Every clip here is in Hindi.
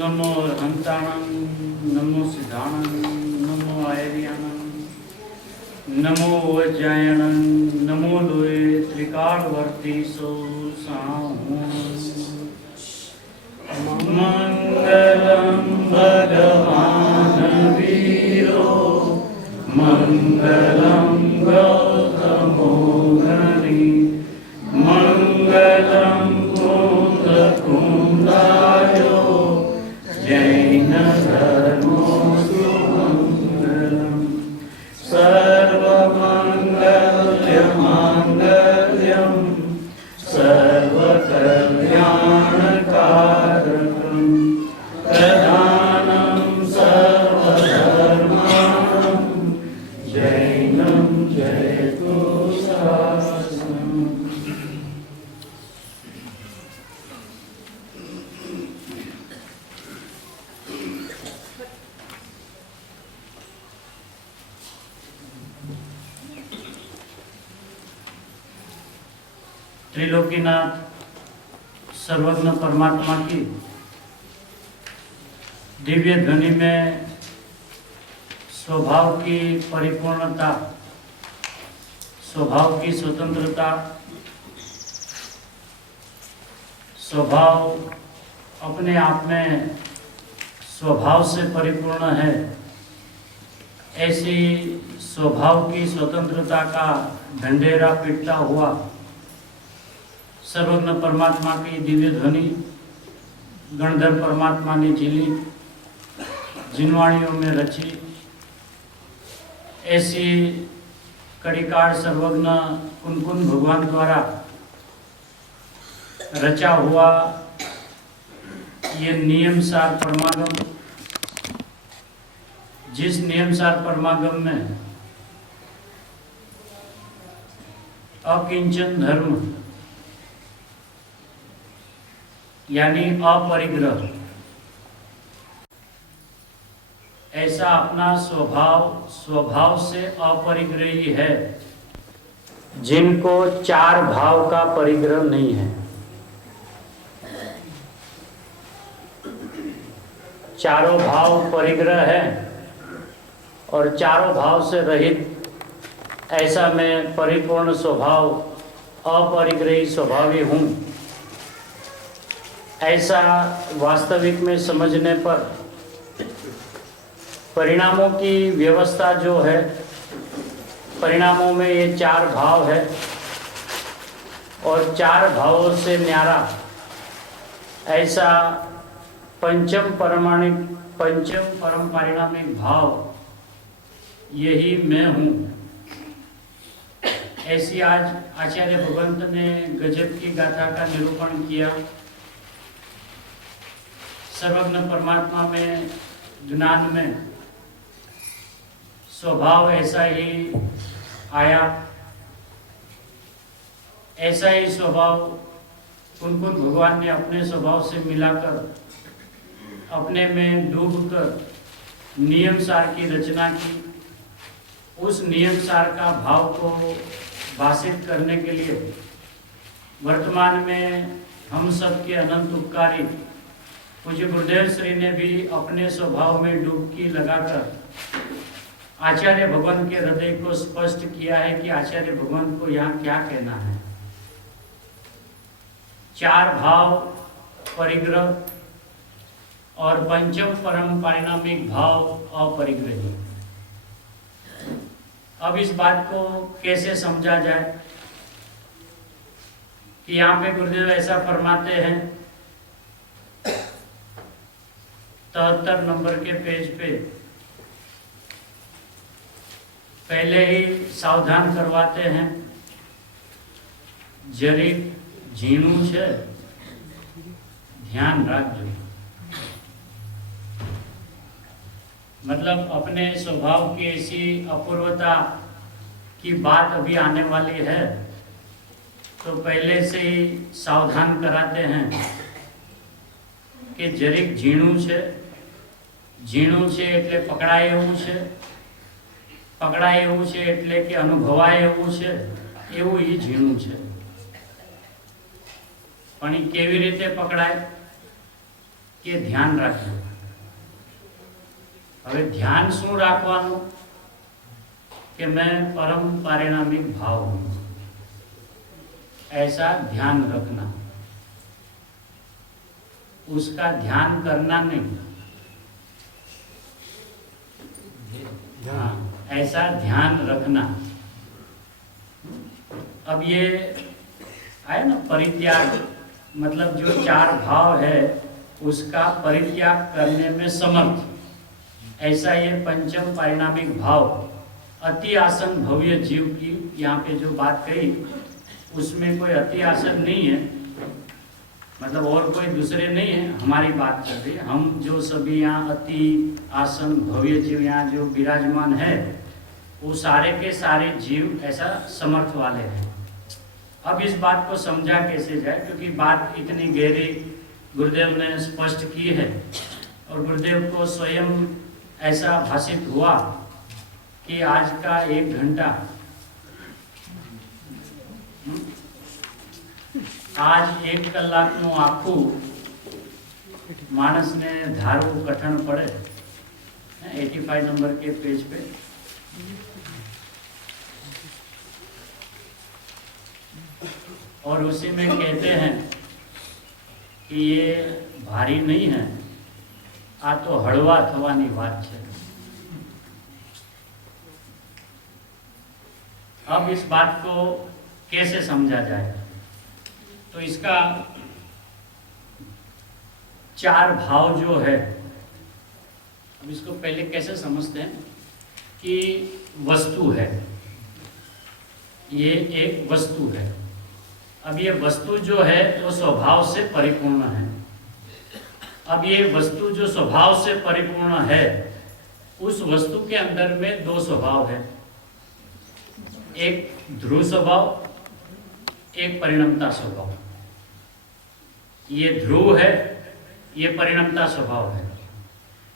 नमो हंताणं नमो सिद्धाणं नमो आयर्याणं नमो वज्रायणं नमो लोये त्रिकालवर्ती सो मंगलम भगवान वीरो मंगलम गौतमो मुनि मंगलम कुंद कुंदायो जैन धर्मोऽस्तु मंगलम सर्वमंगलमांगल्यं सर्वकल्याणकारकं प्रधानं सर्वधर्माणां जैनं जयतु शासनम्। त्रिलोकीनाथ सर्वज्ञ परमात्मा की दिव्य ध्वनि में स्वभाव की परिपूर्णता, स्वभाव की स्वतंत्रता, स्वभाव अपने आप में स्वभाव से परिपूर्ण है, ऐसी स्वभाव की स्वतंत्रता का ढंढेरा पीटता हुआ सर्वज्ञ परमात्मा की दिव्य ध्वनि गणधर परमात्मा ने झीली, जिनवाणियों में रची। ऐसी कड़िकार सर्वज्ञ कुनकुन भगवान द्वारा रचा हुआ ये नियमसार परमागम, जिस नियमसार परमागम में अकिंचन धर्म यानी अपरिग्रह, ऐसा अपना स्वभाव से अपरिग्रही है, जिनको चार भाव का परिग्रह नहीं है। चारों भाव परिग्रह है और चारों भाव से रहित ऐसा मैं परिपूर्ण स्वभाव अपरिग्रही स्वभावी हूँ। ऐसा वास्तविक में समझने पर परिणामों की व्यवस्था जो है, परिणामों में ये चार भाव है और चार भावों से न्यारा ऐसा पंचम परम पारिणामिक भाव यही मैं हूँ। ऐसी आज आचार्य भगवंत ने गजब की गाथा का निरूपण किया। सर्वज्ञ परमात्मा में ज्ञान में स्वभाव ऐसा ही आया, ऐसा ही स्वभाव कुनकुन भगवान ने अपने स्वभाव से मिलाकर अपने में डूबकर नियम सार की रचना की। उस नियम सार का भाव को भाषित करने के लिए वर्तमान में हम सब के अनंत उपकारी पूज्य गुरुदेव श्री ने भी अपने स्वभाव में डुबकी लगाकर आचार्य भगवान के हृदय को स्पष्ट किया है कि आचार्य भगवान को यहाँ क्या कहना है। चार भाव परिग्रह और पंचम परम पारिणामिक भाव अपरिग्रही। अब इस बात को कैसे समझा जाए कि यहाँ पे गुरुदेव ऐसा फरमाते हैं 73 नंबर के पेज पे, पहले ही सावधान करवाते हैं, जरीक झीणू छे ध्यान रखजो। मतलब अपने स्वभाव की ऐसी अपूर्वता की बात अभी आने वाली है, तो पहले से ही सावधान कराते हैं कि जरीक झीणू छे। झीणू छे એટલે પકડાય એવું છે, પકડાય એવું છે એટલે કે અનુભવાય એવું છે, એવું ही झीणू છે। પણ એ કેવી રીતે પકડાય? કે ધ્યાન રાખવું. હવે ધ્યાન શું રાખવાનું कि मैं परम पारिणामिक भाव हूं, ऐसा ध्यान रखना. उसका ध्यान करना नहीं. हाँ, ऐसा ध्यान रखना. अब ये आए ना परित्याग, मतलब जो 4 भाव है उसका परित्याग करने में समर्थ, ऐसा ये पंचम पारिणामिक भाव अति आसन भव्य जीव की यहाँ पे जो बात कही उसमें कोई अति आसन नहीं है, मतलब और कोई दूसरे नहीं है, हमारी बात कर रही है. हम जो सभी यहाँ अति आसन भव्य जीव यहाँ जो विराजमान है वो सारे के सारे जीव ऐसा समर्थ वाले हैं. अब इस बात को समझा कैसे जाए, क्योंकि बात इतनी गहरी गुरुदेव ने स्पष्ट की है और गुरुदेव को स्वयं ऐसा भाषित हुआ कि आज का 1 घंटा, आज 1 કલાકનું આખું માણસને ધારવું કઠણ પડે. 85 नंबर के पेज पे और उसी में कहते हैं कि ये भारी नहीं है, आ तो हળવા થવાની વાત છે. अब इस बात को कैसे समझा जाए, तो इसका 4 भाव जो है, अब इसको पहले कैसे समझते हैं कि वस्तु है, ये एक वस्तु है. अब ये वस्तु जो है वो स्वभाव से परिपूर्ण है. अब ये वस्तु जो स्वभाव से परिपूर्ण है, उस वस्तु के अंदर में 2 स्वभाव है, एक ध्रुव स्वभाव, एक परिणमता स्वभाव. ये ध्रुव है, ये परिणमता स्वभाव है.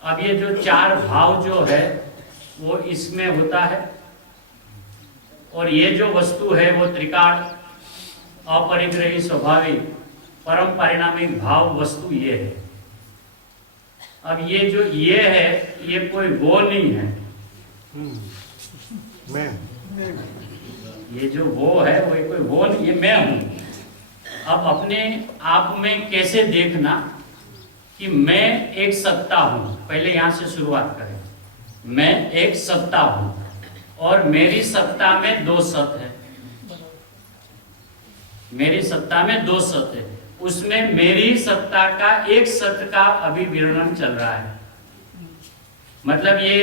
अब ये जो 4 भाव जो है वो इसमें होता है, और ये जो वस्तु है वो त्रिकाल अपरिग्रही स्वाभाविक परम पारिणामिक भाव वस्तु ये है. अब ये जो ये है ये कोई वो नहीं है, मैं, ये जो वो है वो कोई वो नहीं, ये मैं हूं. अब अपने आप में कैसे देखना कि मैं एक सत्ता हूं. पहले यहां से शुरुआत करें. मैं एक सत्ता हूं और मेरी सत्ता में 2 सत है. मेरी सत्ता में 2 सत है. उसमें मेरी सत्ता का एक सत्य का अभी विवरण चल रहा है. मतलब ये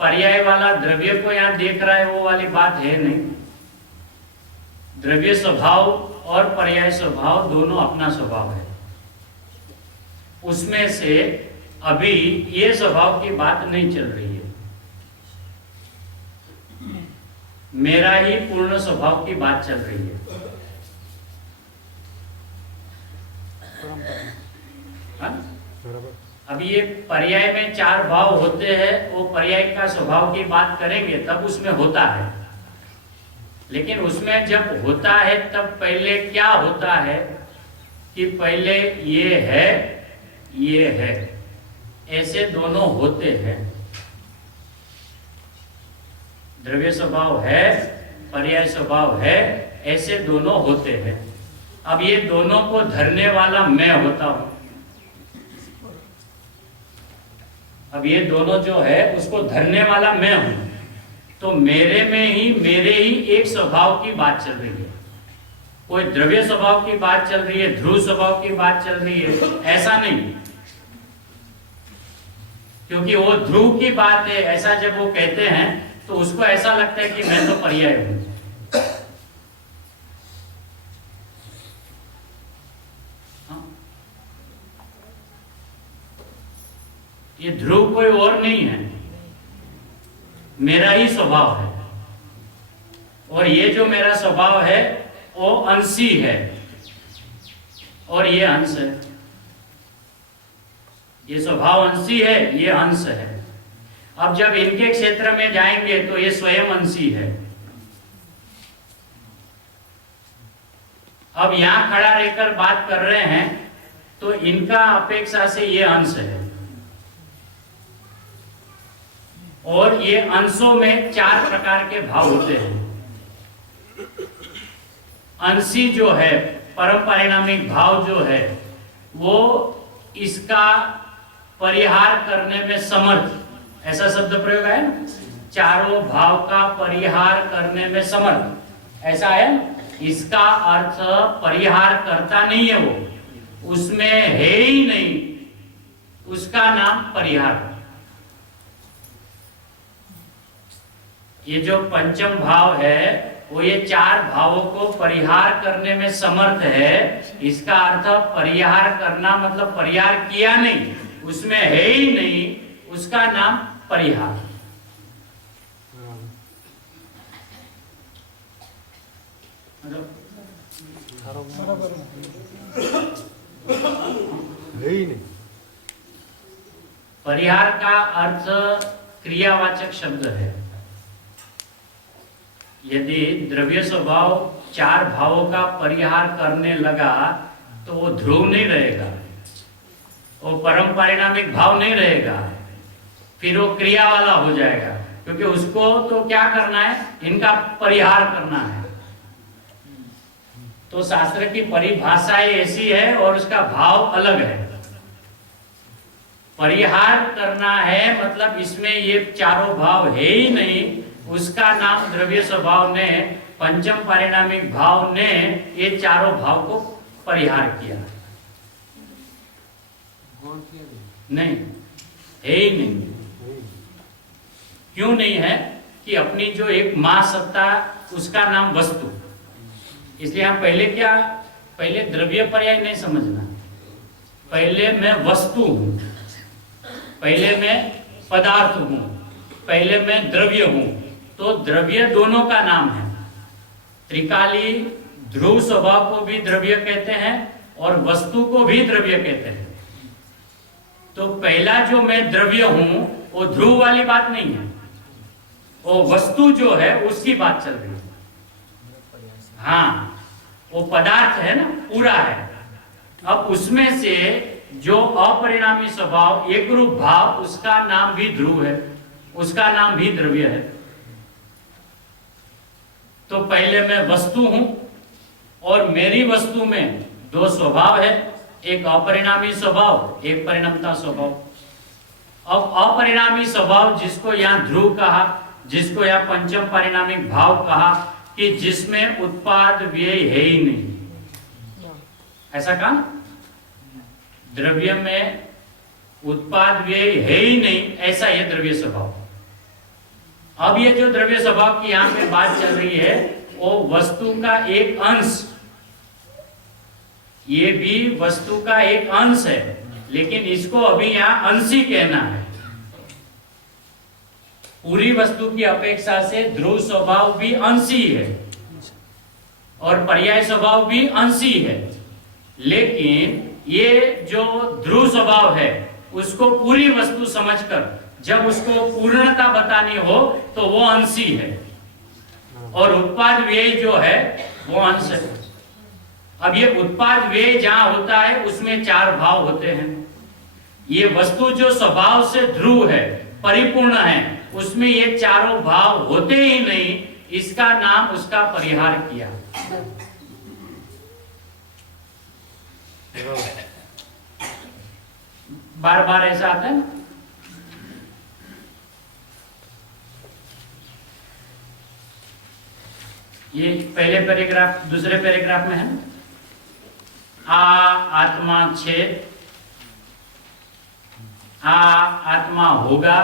पर्याय वाला द्रव्य को यहाँ देख रहा है वो वाली बात है नहीं. द्रव्य स्वभाव और पर्याय स्वभाव दोनों अपना स्वभाव है. उसमें से अभी ये स्वभाव की बात नहीं चल रही है, मेरा ही पूर्ण स्वभाव की बात चल रही है. अब ये पर्याय में 4 भाव होते हैं, वो पर्याय का स्वभाव की बात करेंगे तब उसमें होता है. लेकिन उसमें जब होता है तब पहले क्या होता है कि पहले ये है, ऐसे दोनों होते हैं. द्रव्य स्वभाव है, पर्याय स्वभाव है, ऐसे दोनों होते हैं. अब ये दोनों को धरने वाला मैं होता हूं. अब ये दोनों जो है उसको धरने वाला मैं हूं. तो मेरे ही एक स्वभाव की बात चल रही है. कोई द्रव्य स्वभाव की बात चल रही है, ध्रुव स्वभाव की बात चल रही है, ऐसा नहीं. क्योंकि वो ध्रुव की बात है ऐसा जब वो कहते हैं तो उसको ऐसा लगता है कि मैं तो पर्याय हूं. ये ध्रुव कोई और नहीं है, मेरा ही स्वभाव है. और ये जो मेरा स्वभाव है वो अंशी है और ये अंश है. ये स्वभाव अंशी है, ये अंश है. अब जब इनके क्षेत्र में जाएंगे तो ये स्वयं अंशी है. अब यहां खड़ा रहकर बात कर रहे हैं तो इनका अपेक्षा से ये अंश है। और ये अंशों में 4 प्रकार के भाव होते हैं। अंशी जो है, परम परिणामिक भाव जो है, वो इसका परिहार करने में समर्थ, ऐसा शब्द प्रयोग है ना, चारों भाव का परिहार करने में समर्थ, ऐसा है। इसका अर्थ परिहार करता नहीं है, वो उसमें है ही नहीं, उसका नाम परिहार। ये जो पंचम भाव है वो ये 4 भावों को परिहार करने में समर्थ है। इसका अर्थ परिहार करना मतलब परिहार किया नहीं, उसमें है ही नहीं, उसका नाम परिहार। परिहार का अर्थ क्रियावाचक शब्द है। यदि द्रव्य स्वभाव 4 भावों का परिहार करने लगा तो वो ध्रुव नहीं रहेगा, वो परम परिणामिक भाव नहीं रहेगा, फिर वो क्रिया वाला हो जाएगा, क्योंकि उसको तो क्या करना है, इनका परिहार करना है। तो शास्त्र की परिभाषा ऐसी है और उसका भाव अलग है। परिहार करना है मतलब इसमें ये चारों भाव है ही नहीं, उसका नाम द्रव्य स्वभाव ने, पंचम परिणामिक भाव ने ये चारों भाव को परिहार किया। नहीं है ही नहीं। क्यों नहीं है कि अपनी जो एक महासत्ता, उसका नाम वस्तु। इसलिए हम पहले द्रव्य पर्याय नहीं समझना, पहले मैं वस्तु हूं, पहले मैं पदार्थ हूं, पहले मैं द्रव्य हूं। तो द्रव्य दोनों का नाम है। त्रिकाली ध्रुव स्वभाव को भी द्रव्य कहते हैं और वस्तु को भी द्रव्य कहते हैं। तो पहला जो मैं द्रव्य हूं वो ध्रुव वाली बात नहीं है, वो वस्तु जो है उसकी बात चल रही है। हाँ, वो पदार्थ है ना, पूरा है। अब उसमें से जो अपरिणामी स्वभाव, एक रूप भाव, उसका नाम भी ध्रुव है, उसका नाम भी द्रव्य है। तो पहले मैं वस्तु हूं और मेरी वस्तु में 2 स्वभाव है, एक अपरिणामी स्वभाव, एक परिणमता स्वभाव। अब अपरिणामी स्वभाव जिसको यहाँ ध्रुव कहा, जिसको यहाँ पंचम परिणामिक भाव कहा, कि जिसमें उत्पाद व्यय है ही नहीं, ऐसा कहा ना, द्रव्य में उत्पाद व्यय है ही नहीं, ऐसा ये द्रव्य स्वभाव। अब ये जो द्रव्य स्वभाव की यहां पे बात चल रही है, वो वस्तु का एक अंश, ये भी वस्तु का एक अंश है, लेकिन इसको अभी यहां अंशी कहना है। पूरी वस्तु की अपेक्षा से ध्रुव स्वभाव भी अंशी है और पर्याय स्वभाव भी अंशी है, लेकिन ये जो ध्रुव स्वभाव है उसको पूरी वस्तु समझकर जब उसको पूर्णता बतानी हो तो वो अंशी है, और उत्पाद व्यय जो है वो अंश है। अब ये उत्पाद व्यय जहां होता है उसमें 4 भाव होते हैं। ये वस्तु जो स्वभाव से ध्रुव है, परिपूर्ण है, उसमें ये चारों भाव होते ही नहीं, इसका नाम उसका परिहार किया। बार बार ऐसा आता है। ये पहले पैराग्राफ, दूसरे पैराग्राफ में है, आत्मा छेद, आत्मा होगा,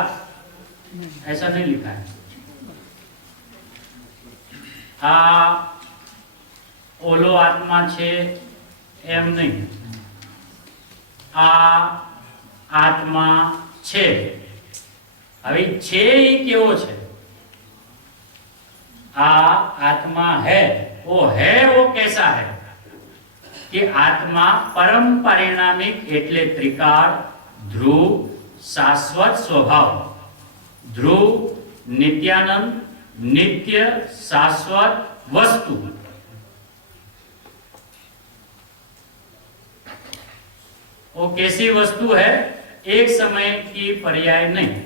ऐसा नहीं लिखा है। ओलो आत्मा छे एम नहीं, आत्मा छे। अभी छे ही केवो छे, आत्मा है, वो कैसा है कि आत्मा परम परिणामिक एटले त्रिकाल, ध्रुव, शाश्वत स्वभाव। ध्रुव, नित्यानंद, नित्य, शाश्वत वस्तु। वो कैसी वस्तु है? एक समय की पर्याय नहीं,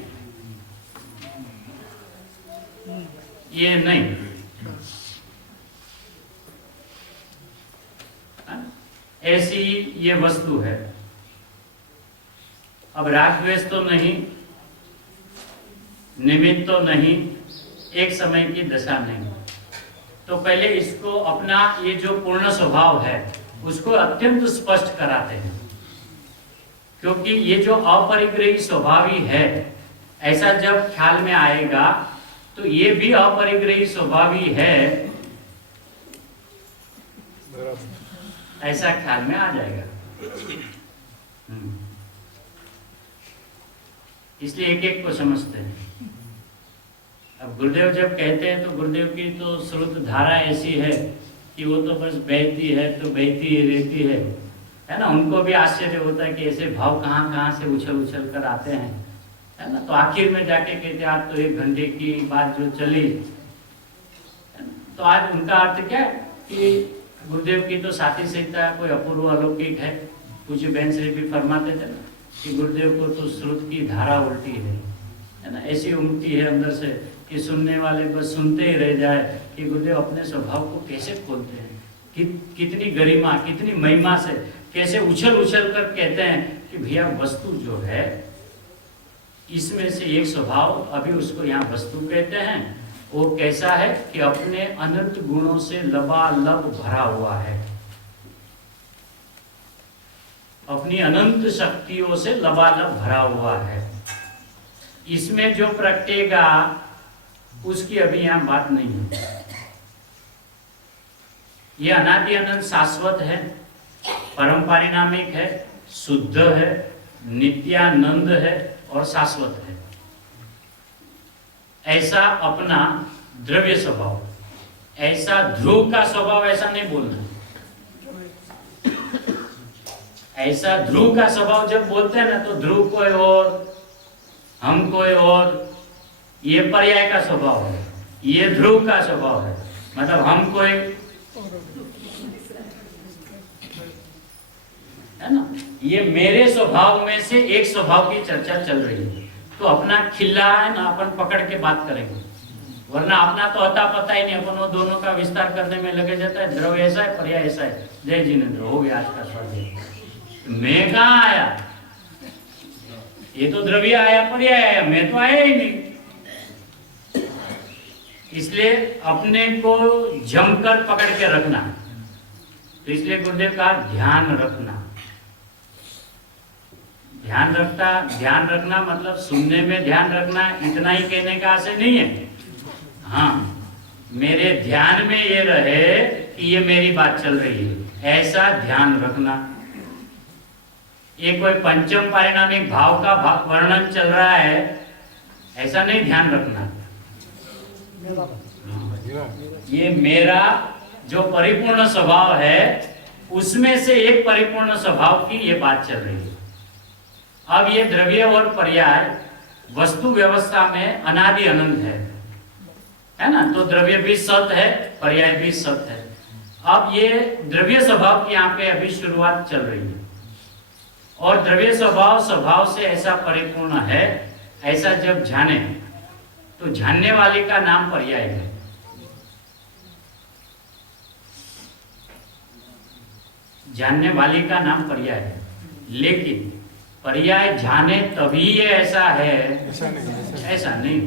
ये नहीं। ऐसी ये वस्तु है। अब राग द्वेष तो नहीं, निमित्त तो नहीं, एक समय की दशा नहीं। तो पहले इसको अपना ये जो पूर्ण स्वभाव है उसको अत्यंत स्पष्ट कराते हैं, क्योंकि ये जो अपरिग्रही स्वभावी है ऐसा जब ख्याल में आएगा तो ये भी अपरिग्रही स्वभावी है ऐसा ख्याल में आ जाएगा। इसलिए एक एक को समझते हैं। अब गुरुदेव जब कहते हैं तो गुरुदेव की तो स्रोत धारा ऐसी है कि वो तो बस बहती है तो बहती ही रहती है ना। उनको भी आश्चर्य होता है कि ऐसे भाव कहाँ कहाँ से उछल उछल कर आते हैं, है ना। तो आखिर में जाके कहते आज तो 1 घंटे की बात जो चली, तो आज उनका अर्थ क्या है कि गुरुदेव की तो साथी संहिता कोई अपूर्व अलौकिक है। पूज्य बहन श्री भी फरमाते थे ना कि गुरुदेव को तो स्रोत की धारा उल्टी है ना। ऐसी उमटी है अंदर से कि सुनने वाले बस सुनते ही रह जाए कि गुरुदेव अपने स्वभाव को कैसे खोलते हैं, कितनी गरिमा कितनी महिमा से कैसे उछल उछल कर कहते हैं कि भैया वस्तु जो है इसमें से एक स्वभाव, अभी उसको यहाँ वस्तु कहते हैं, वो कैसा है कि अपने अनंत गुणों से लबालब भरा हुआ है, अपनी अनंत शक्तियों से लबालब भरा हुआ है। इसमें जो प्रगटेगा उसकी अभी यहाँ बात नहीं है। ये अनादि अनंत शाश्वत है, परम पारिणामिक है, शुद्ध है, नित्यानंद है और शाश्वत है। ऐसा अपना द्रव्य स्वभाव, ऐसा ध्रुव का स्वभाव, ऐसा नहीं बोलना। ऐसा ध्रुव का स्वभाव जब बोलते हैं ना तो ध्रुव कोई और, हम कोई और, ये पर्याय का स्वभाव है, ये ध्रुव का स्वभाव है। मतलब हम कोई, है ना, ये मेरे स्वभाव में से एक स्वभाव की चर्चा चल रही है। तो अपना खिल्ला है ना अपन पकड़ के बात करेंगे, वरना अपना तो अता पता ही नहीं, अपन वो दोनों का विस्तार करने में लगे जाता है। द्रव ऐसा है, पर्याय ऐसा है। जय जिनेन्द्र, हो गया आज का स्वाध्याय। मैं कहाँ आया? ये तो द्रव्य आया, पर्याय आया, मैं तो आया ही नहीं। इसलिए अपने को जमकर पकड़ के रखना। तो इसलिए गुरुदेव का ध्यान रखना, ध्यान रखना मतलब सुनने में ध्यान रखना, इतना ही कहने का आशय नहीं है। हाँ, मेरे ध्यान में ये रहे कि ये मेरी बात चल रही है, ऐसा ध्यान रखना। ये कोई पंचम पारिणामिक भाव का वर्णन चल रहा है, ऐसा नहीं ध्यान रखना। ये मेरा जो परिपूर्ण स्वभाव है उसमें से एक परिपूर्ण स्वभाव की ये बात चल रही है। अब ये द्रव्य और पर्याय वस्तु व्यवस्था में अनादि अनंत है ना। तो द्रव्य भी सत है, पर्याय भी सत है। अब ये द्रव्य स्वभाव की यहाँ पे अभी शुरुआत चल रही है। और द्रव्य स्वभाव से ऐसा परिपूर्ण है, ऐसा जब जाने तो जानने वाले का नाम पर्याय है। जानने वाले का नाम पर्याय है, लेकिन पर्याय जाने तभी ये ऐसा है, ऐसा नहीं।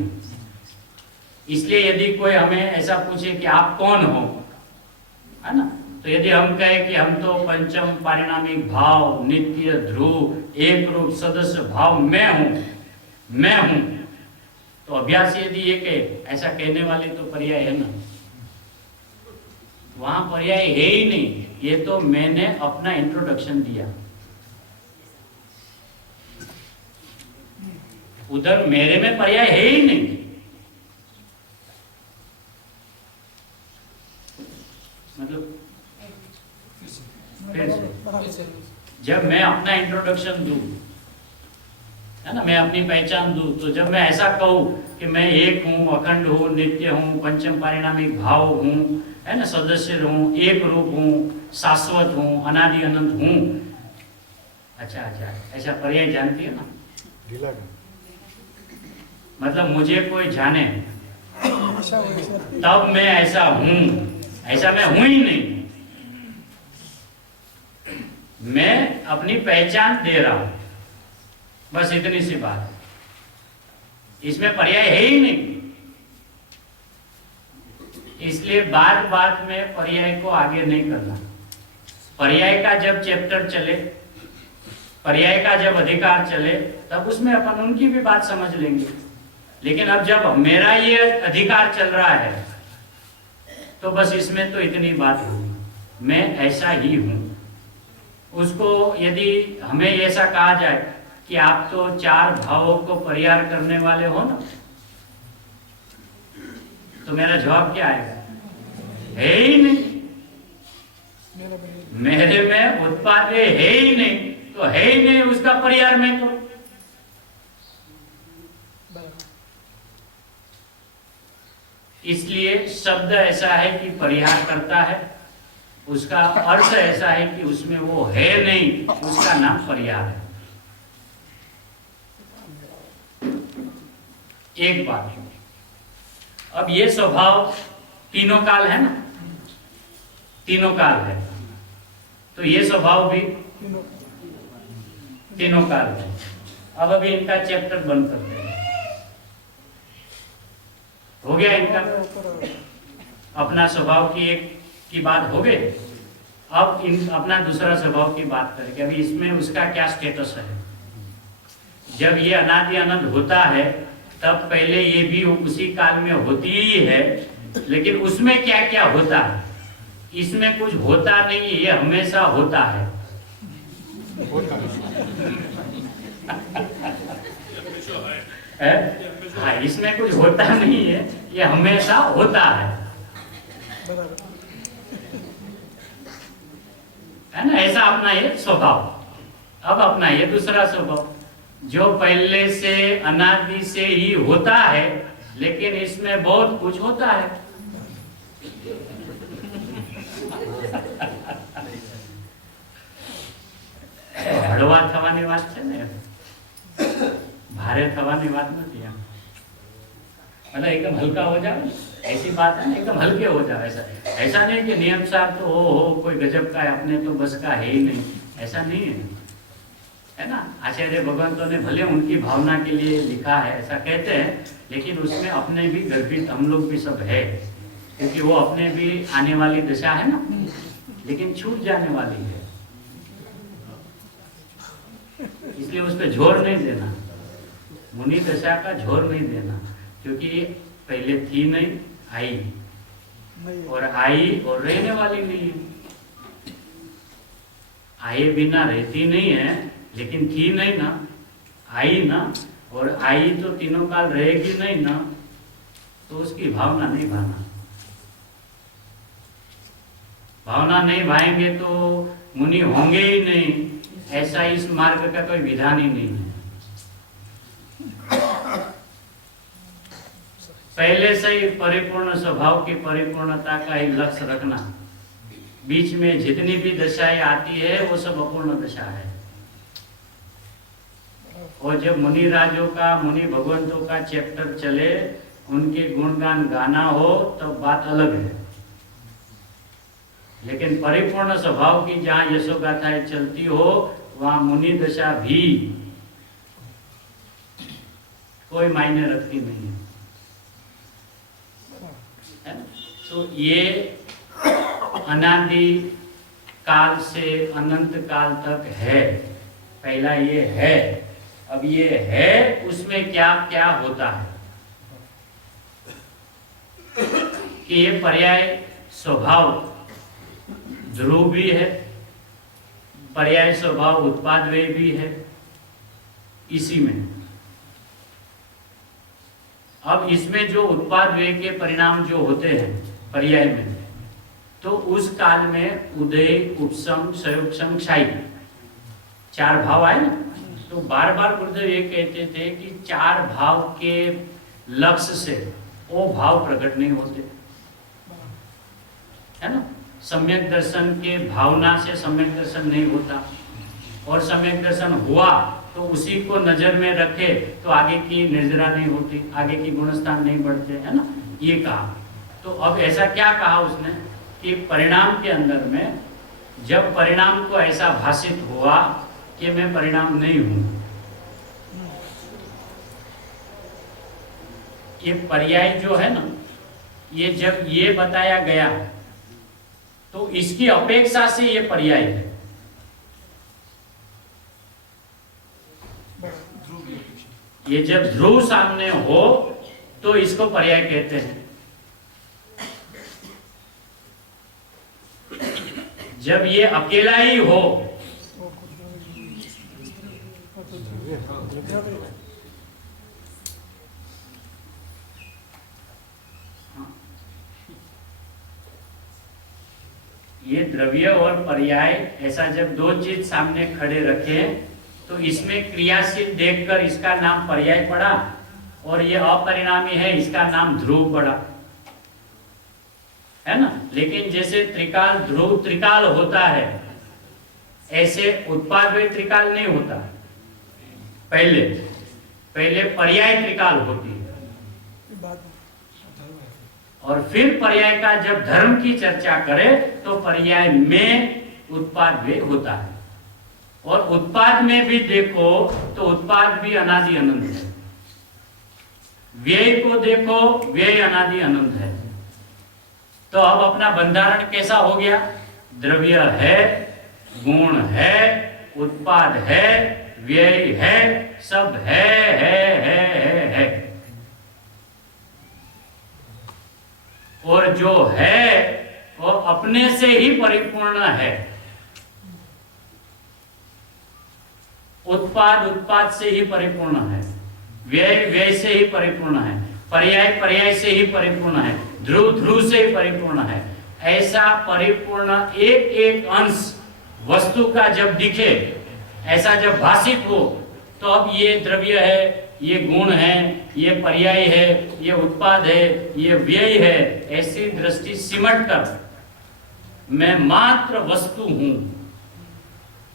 इसलिए यदि कोई हमें ऐसा पूछे कि आप कौन हो, है ना, तो यदि हम कहें कि हम तो पंचम पारिणामिक भाव, नित्य ध्रुव, एक रूप सदस्य भाव मैं हूं, तो अभ्यास यदि ये कहे, ऐसा कहने वाले तो पर्याय है ना। वहां पर्याय है ही नहीं, ये तो मैंने अपना इंट्रोडक्शन दिया। उधर मेरे में पर्याय है ही नहीं। मतलब जब मैं अपना इंट्रोडक्शन दूं, है ना, मैं अपनी पहचान दूं, तो जब मैं ऐसा कहूं कि मैं एक हूं, अखंड हूं, नित्य हूं, पंचम पारिणामिक भाव हूं, है ना, सदस्य हूं, एक रूप हूं, शाश्वत हूं, अनादि अनंत हूं, अच्छा अच्छा, ऐसा पर्याय जानती है ना? ढीला मतलब मुझे कोई जाने तब मैं ऐसा हूं, ऐसा मैं हूं ही नहीं। मैं अपनी पहचान दे रहा हूं, बस इतनी सी बात। इसमें पर्याय है ही नहीं। इसलिए बात बात में पर्याय को आगे नहीं करना। पर्याय का जब चैप्टर चले, पर्याय का जब अधिकार चले, तब उसमें अपन उनकी भी बात समझ लेंगे। लेकिन अब जब मेरा ये अधिकार चल रहा है, तो बस इसमें तो इतनी बात होगी, मैं ऐसा ही हूं। उसको यदि हमें ऐसा कहा जाए कि आप तो चार भावों को परिहार करने वाले हो ना, तो मेरा जवाब क्या आएगा? है ही नहीं। मेरे में उत्पाद है ही नहीं, तो है ही नहीं, उसका परिहार मैं करूं। इसलिए शब्द ऐसा है कि परिहार करता है, उसका अर्थ ऐसा है कि उसमें वो है नहीं, उसका नाम परिहार है। एक बात, अब ये स्वभाव तीनों काल है ना, तीनों काल है, तो ये स्वभाव भी तीनों काल है। अब अभी इनका चैप्टर बंद करते हैं। हो गया इनका अपना स्वभाव की बात हो गई। अब अपना दूसरा स्वभाव की बात करके अभी इसमें उसका क्या स्टेटस है। जब ये अनादि अनंत होता है, तब पहले ये भी उसी काल में होती ही है, लेकिन उसमें क्या क्या होता है? इसमें कुछ होता नहीं है, ये हमेशा होता है। हाँ, इसमें कुछ होता नहीं है, ये हमेशा होता है ना? ऐसा अपना ये स्वभाव। अब अपना ये दूसरा स्वभाव, जो पहले से अनादि से ही होता है, लेकिन इसमें बहुत कुछ होता है। હળવા થવાની વાત છે ને, ભારે થવાની વાત નથી। मतलब एकदम हल्का हो जाए, ऐसी बात है ना, एकदम हल्के हो जाए। ऐसा नहीं कि नियम साहब तो हो कोई गजब का है, अपने तो बस का है ही नहीं, ऐसा नहीं है ना। आचार्य भगवंतों ने भले उनकी भावना के लिए लिखा है, ऐसा कहते हैं, लेकिन उसमें अपने भी गर्भित हम लोग भी सब है, क्योंकि वो अपने भी आने वाली दशा है ना, लेकिन छूट जाने वाली है। इसलिए उस पर जोर नहीं देना, मुनि दशा का जोर नहीं देना, क्योंकि पहले थी नहीं, आई, और आई और रहने वाली नहीं है। आए बिना रहती नहीं है, लेकिन थी नहीं ना, आई ना, और आई तो तीनों काल रहेगी नहीं ना, तो उसकी भावना नहीं भाना। भावना नहीं भाएंगे तो मुनि होंगे ही नहीं, ऐसा इस मार्ग का कोई विधान ही नहीं है। पहले से ही परिपूर्ण स्वभाव की परिपूर्णता का ही लक्ष्य रखना। बीच में जितनी भी दशाएं आती है वो सब अपूर्ण दशा है। और जब मुनि राजों का, मुनि भगवंतों का चैप्टर चले, उनके गुणगान गाना हो, तब बात अलग है। लेकिन परिपूर्ण स्वभाव की जहाँ यशोगाथाएं चलती हो, वहाँ मुनि दशा भी कोई मायने रखती नहीं है। तो ये अनादि काल से अनंत काल तक है। पहला ये है, अब ये है, उसमें क्या क्या होता है कि ये पर्याय स्वभाव ध्रुव भी है, पर्याय स्वभाव उत्पादव्यय भी है इसी में। अब इसमें जो उत्पादव्यय के परिणाम जो होते हैं पर्याय में, तो उस काल में उदय, उपसम, संयोगसम, क्षय चार भाव आए ना। तो बार बार गुरुदेव ये कहते थे कि चार भाव के लक्ष्य से वो भाव प्रकट नहीं होते, है ना। सम्यक दर्शन के भावना से सम्यक दर्शन नहीं होता, और सम्यक दर्शन हुआ तो उसी को नजर में रखे तो आगे की निर्जरा नहीं होती, आगे की गुणस्थान नहीं बढ़ते, है ना, ये कहा। तो अब ऐसा क्या कहा उसने कि परिणाम के अंदर में जब परिणाम को ऐसा भाषित हुआ कि मैं परिणाम नहीं हूं, ये पर्याय जो है ना, ये जब ये बताया गया तो इसकी अपेक्षा से ये पर्याय है। ये जब ध्रुव सामने हो तो इसको पर्याय कहते हैं। जब ये अकेला ही हो ये द्रव्य और पर्याय ऐसा जब दो चीज सामने खड़े रखे तो इसमें क्रियाशील देखकर इसका नाम पर्याय पड़ा और ये अपरिणामी है इसका नाम ध्रुव पड़ा, है ना। लेकिन जैसे त्रिकाल ध्रुव त्रिकाल होता है ऐसे उत्पाद वे त्रिकाल नहीं होता। पहले पहले पर्याय त्रिकाल होती है और फिर पर्याय का जब धर्म की चर्चा करे तो पर्याय में उत्पाद वे होता है। और उत्पाद में भी देखो तो उत्पाद भी अनादि अनंत है, व्यय को देखो व्यय अनादि अनंत है। तो अब अपना बंधारण कैसा हो गया, द्रव्य है, गुण है, उत्पाद है, व्यय है, सब है। और जो है वो अपने से ही परिपूर्ण है। उत्पाद उत्पाद से ही परिपूर्ण है, व्यय व्यय से ही परिपूर्ण है, पर्याय पर्याय से ही परिपूर्ण है, ध्रुव ध्रुव से ही परिपूर्ण है। ऐसा परिपूर्ण एक एक अंश वस्तु का जब दिखे, ऐसा जब भाषित हो, तो अब ये द्रव्य है, ये गुण है, ये पर्याय है, ये उत्पाद है, ये व्यय है, ऐसी दृष्टि सिमट कर मैं मात्र वस्तु हूं,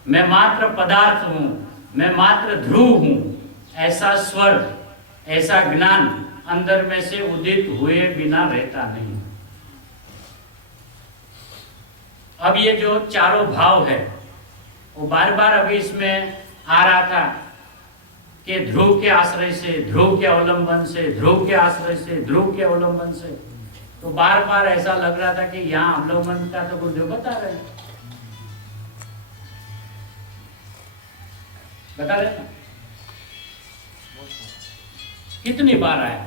मैं मात्र पदार्थ हूं, मैं मात्र ध्रुव हूं, ऐसा स्वर, ऐसा ज्ञान अंदर में से उदित हुए बिना रहता नहीं। अब ये जो चारों भाव है वो बार बार अभी इसमें आ रहा था कि ध्रुव के आश्रय से, ध्रुव के अवलंबन से, ध्रुव के आश्रय से, ध्रुव के अवलंबन से। तो बार बार ऐसा लग रहा था कि यहाँ अवलंबन का तो गुरुदेव बता रहे हैं, बता रहे ना कितनी बार आया।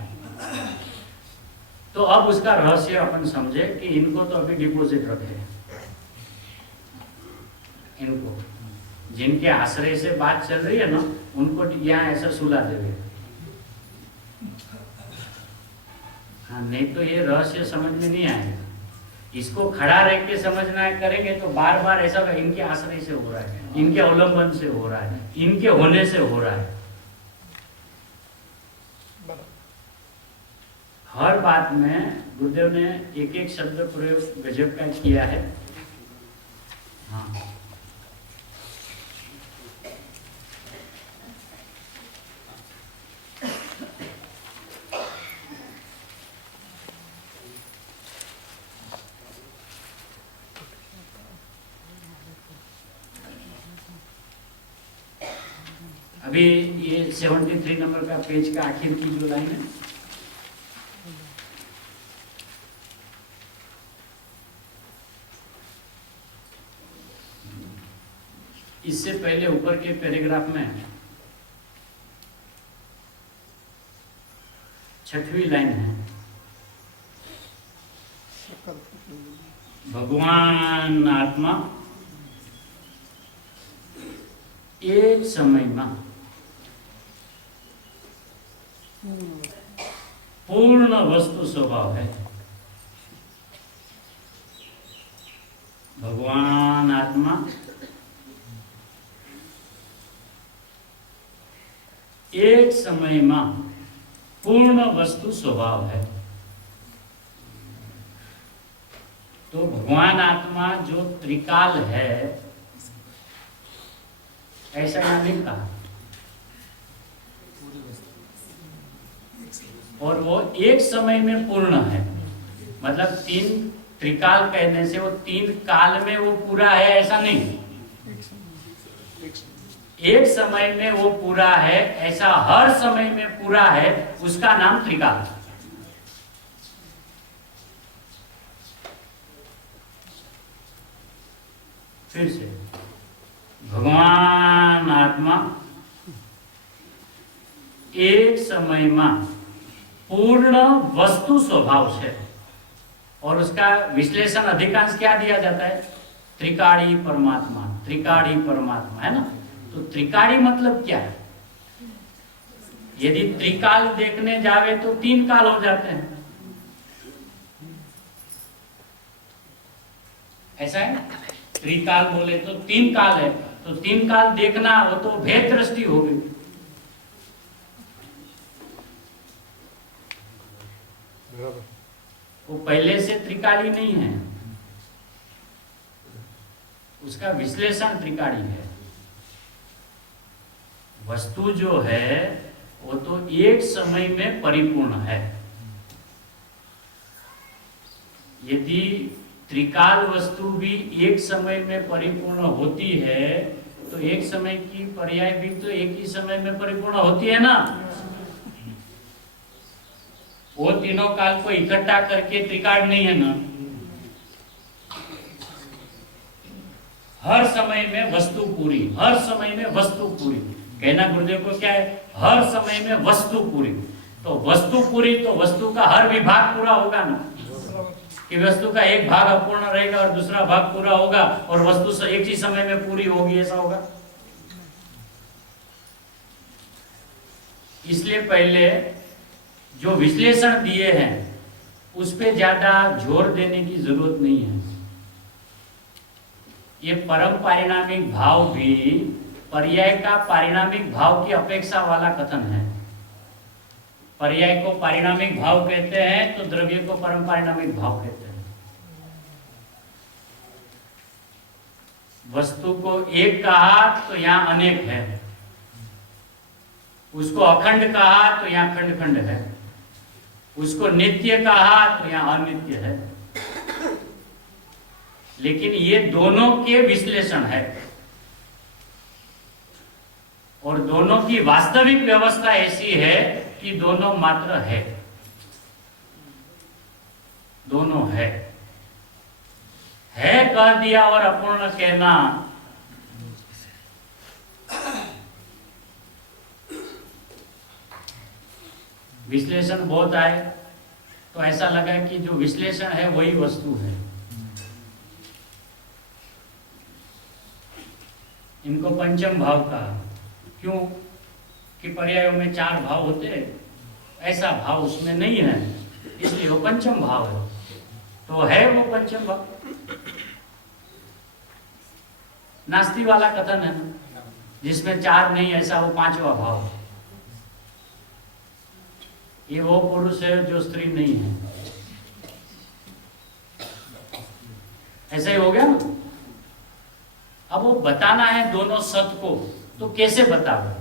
तो अब उसका रहस्य अपन समझे कि इनको तो अभी डिपॉजिट रखे, इनको जिनके आश्रय से बात चल रही है ना उनको यहाँ ऐसा सुला देवे। हाँ, नहीं तो ये रहस्य समझ में नहीं आएगा। इसको खड़ा रह के समझना करेंगे तो बार बार ऐसा इनके आश्रय से हो रहा है, इनके अवलंबन से हो रहा है, इनके होने से हो रहा है। हर बात में गुरुदेव ने एक एक शब्द प्रयोग गजब का किया है। हाँ, अभी ये 73 नंबर का पेज का आखिर की जो लाइन है, इससे पहले ऊपर के पैराग्राफ में 6वीं लाइन है, भगवान आत्मा एक समय में पूर्ण वस्तु स्वभाव है। भगवान आत्मा एक समय में पूर्ण वस्तु स्वभाव है। तो भगवान आत्मा जो त्रिकाल है ऐसा यहाँ नहीं कहा। और वो एक समय में पूर्ण है, मतलब तीन त्रिकाल कहने से वो तीन काल में वो पूरा है ऐसा नहीं, एक समय में वो पूरा है ऐसा, हर समय में पूरा है, उसका नाम त्रिकाल। फिर से भगवान आत्मा एक समय में पूर्ण वस्तु स्वभाव से, और उसका विश्लेषण अधिकांश क्या दिया जाता है, त्रिकाड़ी परमात्मा, त्रिकाड़ी परमात्मा, है ना। तो त्रिकाड़ी मतलब क्या है? यदि त्रिकाल देखने जावे तो तीन काल हो जाते हैं, ऐसा है। त्रिकाल बोले तो तीन काल है, तो तीन काल देखना हो तो भेद दृष्टि होगी। वो पहले से त्रिकाली नहीं है, उसका विश्लेषण त्रिकाली है। वस्तु जो है वो तो एक समय में परिपूर्ण है। यदि त्रिकाल वस्तु भी एक समय में परिपूर्ण होती है तो एक समय की पर्याय भी तो एक ही समय में परिपूर्ण होती है ना। वो तीनों काल को इकट्ठा करके त्रिकाल नहीं है ना। हर समय में वस्तु पूरी, हर समय में वस्तु पूरी, कहना गुरुदेव को क्या है, हर समय में वस्तु पूरी। तो वस्तु पूरी तो वस्तु का हर विभाग पूरा होगा ना, कि वस्तु का एक भाग अपूर्ण रहेगा और दूसरा भाग पूरा होगा और वस्तु एक ही समय में पूरी होगी, ऐसा होगा। इसलिए पहले जो विश्लेषण दिए हैं उस पे ज्यादा जोर देने की जरूरत नहीं है। ये परम पारिणामिक भाव भी पर्याय का पारिणामिक भाव की अपेक्षा वाला कथन है। पर्याय को पारिणामिक भाव कहते हैं तो द्रव्य को परम पारिणामिक भाव कहते हैं। वस्तु को एक कहा तो यहाँ अनेक है, उसको अखंड कहा तो यहाँ खंड खंड है, उसको नित्य कहा तो यहाँ अनित्य है। लेकिन ये दोनों के विश्लेषण है और दोनों की वास्तविक व्यवस्था ऐसी है कि दोनों मात्र है, दोनों है कह दिया और अपूर्ण कहना विश्लेषण बहुत आए तो ऐसा लगा कि जो विश्लेषण है वही वस्तु है। इनको पंचम भाव कहा, क्यों कि पर्यायों में चार भाव होते हैं, ऐसा भाव उसमें नहीं है, इसलिए वो पंचम भाव है। तो है वो पंचम भाव, नास्ति वाला कथन है ना, जिसमें चार नहीं, ऐसा वो पांचवा भाव है। ये वो पुरुष है जो स्त्री नहीं है, ऐसा ही हो गया ना। अब वो बताना है दोनों सत्य को, तो कैसे बताओ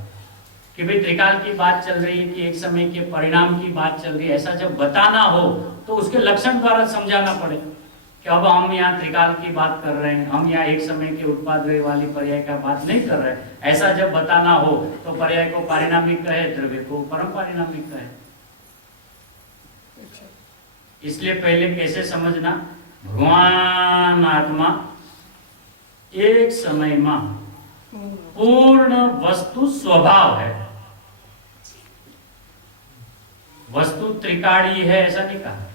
कि भाई त्रिकाल की बात चल रही है कि एक समय के परिणाम की बात चल रही है, ऐसा जब बताना हो तो उसके लक्षण द्वारा समझाना पड़े कि अब हम यहाँ त्रिकाल की बात कर रहे हैं, हम यहाँ एक समय के उत्पाद वाली पर्याय का बात नहीं कर रहे हैं। ऐसा जब बताना हो तो पर्याय को पारिणामिक कहे, द्रव्य को परम पारिणामिक कहे। इसलिए पहले कैसे समझना, भगवान आत्मा एक समय में पूर्ण वस्तु स्वभाव है। वस्तु त्रिकाड़ी है ऐसा नहीं कहा,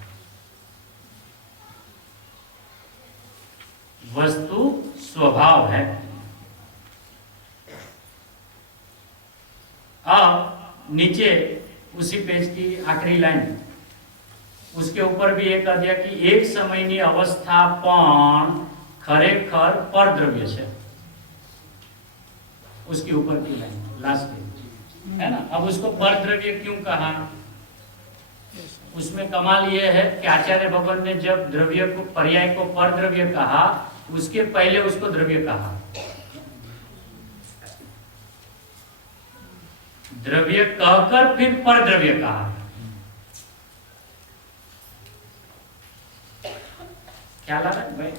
वस्तु स्वभाव है। अब नीचे उसी पेज की आखिरी लाइन, उसके ऊपर भी एक कह दिया कि एक समयनी अवस्था पण खरेखर पर द्रव्य से, उसके ऊपर की लाइन लास्ट में है ना। अब उसको पर द्रव्य क्यों कहा, उसमें कमाल यह है कि आचार्य भगवान ने जब द्रव्य को पर्याय को पर द्रव्य कहा, उसके पहले उसको द्रव्य कहा। द्रव्य कहकर फिर पर द्रव्य कहा। क्या ला रहा है भाई?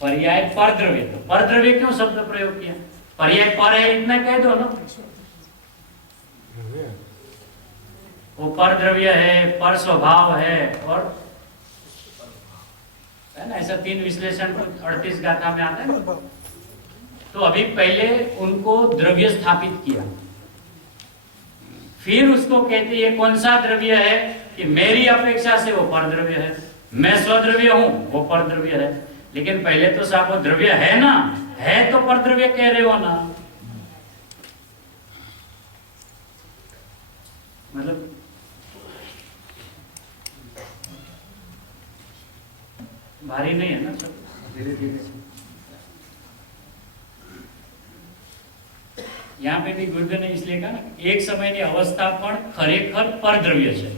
पर्याय पर द्रव्य, तो पर द्रव्य क्यों शब्द प्रयोग किया? पर्याय पर है इतना कह दो ना, वो पर द्रव्य है, पर स्वभाव है, और है ना, ऐसा 3 विश्लेषण 38 गाथा में आता है। तो अभी पहले उनको द्रव्य स्थापित किया, फिर उसको कहते ये कौन सा द्रव्य है कि मेरी अपेक्षा से वो पर द्रव्य है, मैं स्वद्रव्य हूं, वो पर द्रव्य है। लेकिन पहले तो साहब वो द्रव्य है ना, है तो पर द्रव्य कह रहे हो ना, मतलब भारी नहीं है ना सब, धीरे धीरे। यहाँ पे भी गुरुदेव ने इसलिए कहा ना, एक समय की अवस्था पर खरेखर पर द्रव्य है।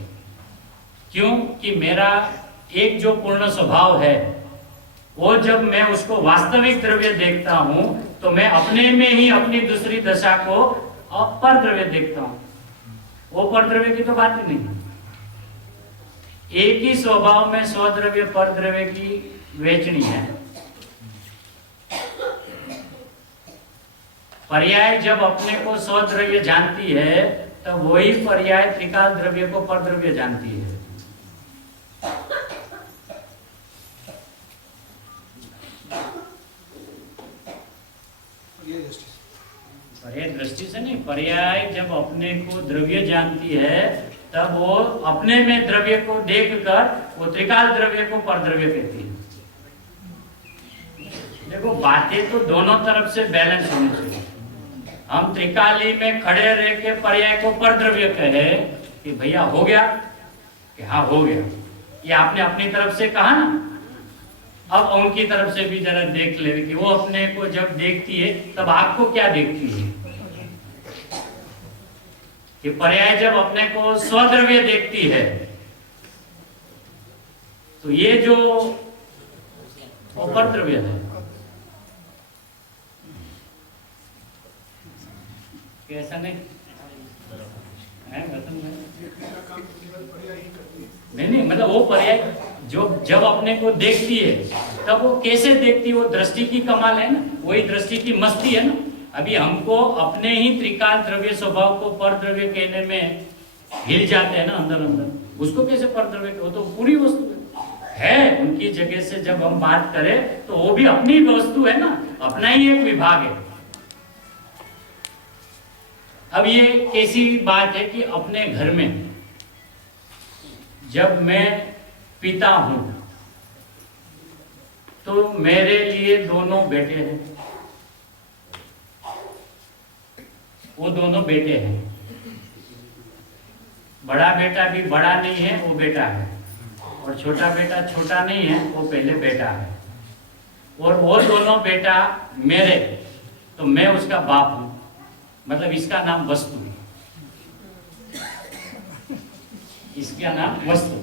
क्यों कि मेरा एक जो पूर्ण स्वभाव है, वो जब मैं उसको वास्तविक द्रव्य देखता हूं तो मैं अपने में ही अपनी दूसरी दशा को अपर द्रव्य देखता हूं। वो पर द्रव्य की तो बात ही नहीं। एक ही स्वभाव में स्वद्रव्य पर द्रव्य की वेचनी है। पर्याय जब अपने को स्वद्रव्य जानती है तब वही पर्याय त्रिकाल द्रव्य को पर द्रव्य जानती है। पर्याय दृष्टि से नहीं, पर्याय जब अपने को द्रव्य जानती है तब वो अपने में द्रव्य को देखकर वो त्रिकाल द्रव्य को पर द्रव्य कहती है। देखो बातें तो दोनों तरफ से बैलेंस होनी चाहिए। हम त्रिकाली में खड़े रह के पर्याय को पर द्रव्य कहे कि भैया हो गया, कि हाँ हो गया, ये आपने अपनी तरफ से कहा ना। अब उनकी तरफ से भी जरा देख ले कि वो अपने को जब देखती है तब आपको क्या देखती है। कि पर्याय जब अपने को स्वद्रव्य देखती है तो ये जो अपर द्रव्य है, कैसा नहीं है? नहीं, मतलब वो पर्याय जो जब अपने को देखती है तब वो कैसे देखती है, वो दृष्टि की कमाल है ना, वही दृष्टि की मस्ती है ना। अभी हमको अपने ही त्रिकाल द्रव्य स्वभाव को पर द्रव्य कहने में हिल जाते हैं ना अंदर अंदर, उसको कैसे पर द्रव्य? वो तो पूरी वस्तु है। उनकी जगह से जब हम बात करें तो वो भी अपनी वस्तु है ना, अपना ही एक विभाग है। अब ये कैसी बात है कि अपने घर में जब मैं पिता हूं तो मेरे लिए दोनों बेटे हैं, वो दोनों बेटे हैं। बड़ा बेटा भी बड़ा नहीं है, वो बेटा है, और छोटा बेटा छोटा नहीं है, वो पहले बेटा है। और वो दोनों बेटा मेरे, तो मैं उसका बाप हूं, मतलब इसका नाम वस्तु है। इसका नाम वस्तु,